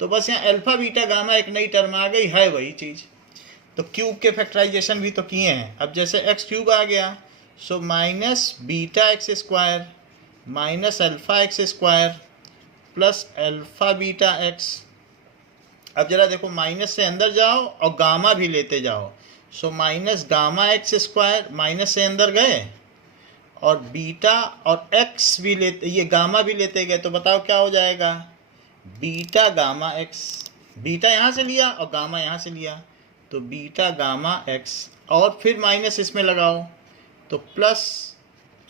तो बस यहाँ अल्फा बीटा गामा एक नई टर्म आ गई, है वही चीज़। तो क्यूब के फैक्टराइजेशन भी तो किए हैं। अब जैसे एक्स क्यूब आ गया, so minus beta x square minus alpha x square plus alpha beta x. अब जरा देखो, माइनस से अंदर जाओ और गामा भी लेते जाओ, so minus gamma x square, minus से अंदर गए और बीटा और एक्स भी लेते, ये गामा भी लेते गए, तो बताओ क्या हो जाएगा, बीटा गामा एक्स। बीटा यहाँ से लिया और गामा यहाँ से लिया, तो बीटा गामा एक्स, और फिर माइनस इसमें लगाओ तो प्लस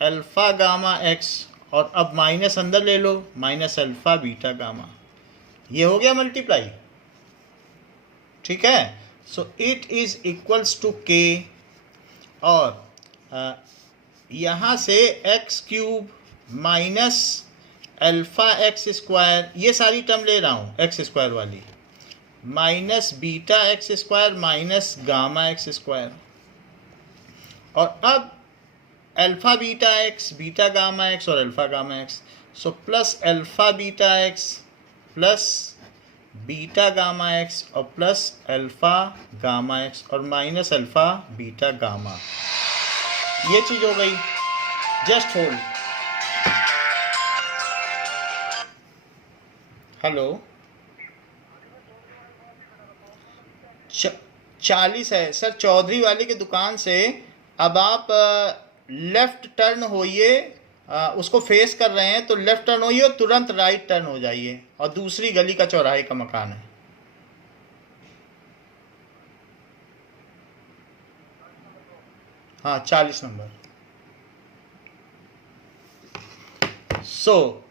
अल्फा गामा एक्स, और अब माइनस अंदर ले लो, माइनस अल्फा बीटा गामा। ये हो गया मल्टीप्लाई, ठीक है। So it is equals to k, और यहाँ से x cube minus alpha x square, ये सारी टर्म ले रहा हूँ एक्स स्क्वायर वाली, minus beta x square minus gamma x square, और अब alpha beta x, beta gamma x और alpha gamma x, so plus alpha beta x plus beta gamma x और प्लस अल्फा गामा एक्स और minus alpha beta gamma. ये चीज़ हो गई। Just hold. Hello, 40 है sir, Chaudhary वाले की दुकान से। अब आप लेफ्ट टर्न होइए, उसको फेस कर रहे हैं तो लेफ्ट टर्न होइए और तुरंत राइट टर्न हो जाइए, और दूसरी गली का चौराहे का मकान है। हाँ, 40 नंबर। सो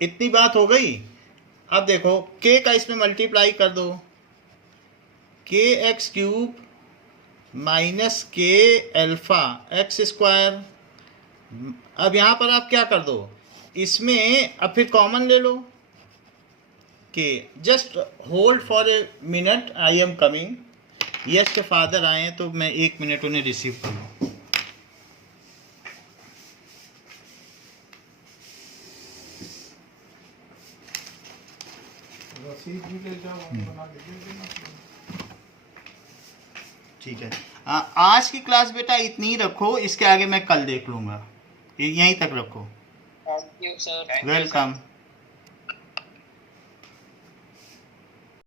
इतनी बात हो गई। अब देखो, के का इसमें मल्टीप्लाई कर दो, के x cube minus k alpha x square. अब यहाँ पर आप क्या कर दो, इसमें अब फिर कॉमन ले लो k. Just hold for a minute, I am coming. Yash के फादर आए हैं तो मैं 1 मिनट उन्हें रिसीव कर लूँ। ठीक है, आज की क्लास बेटा इतनी ही रखो, इसके आगे मैं कल देख लूँगा, यहीं तक रखो। Thank you sir. वेलकम।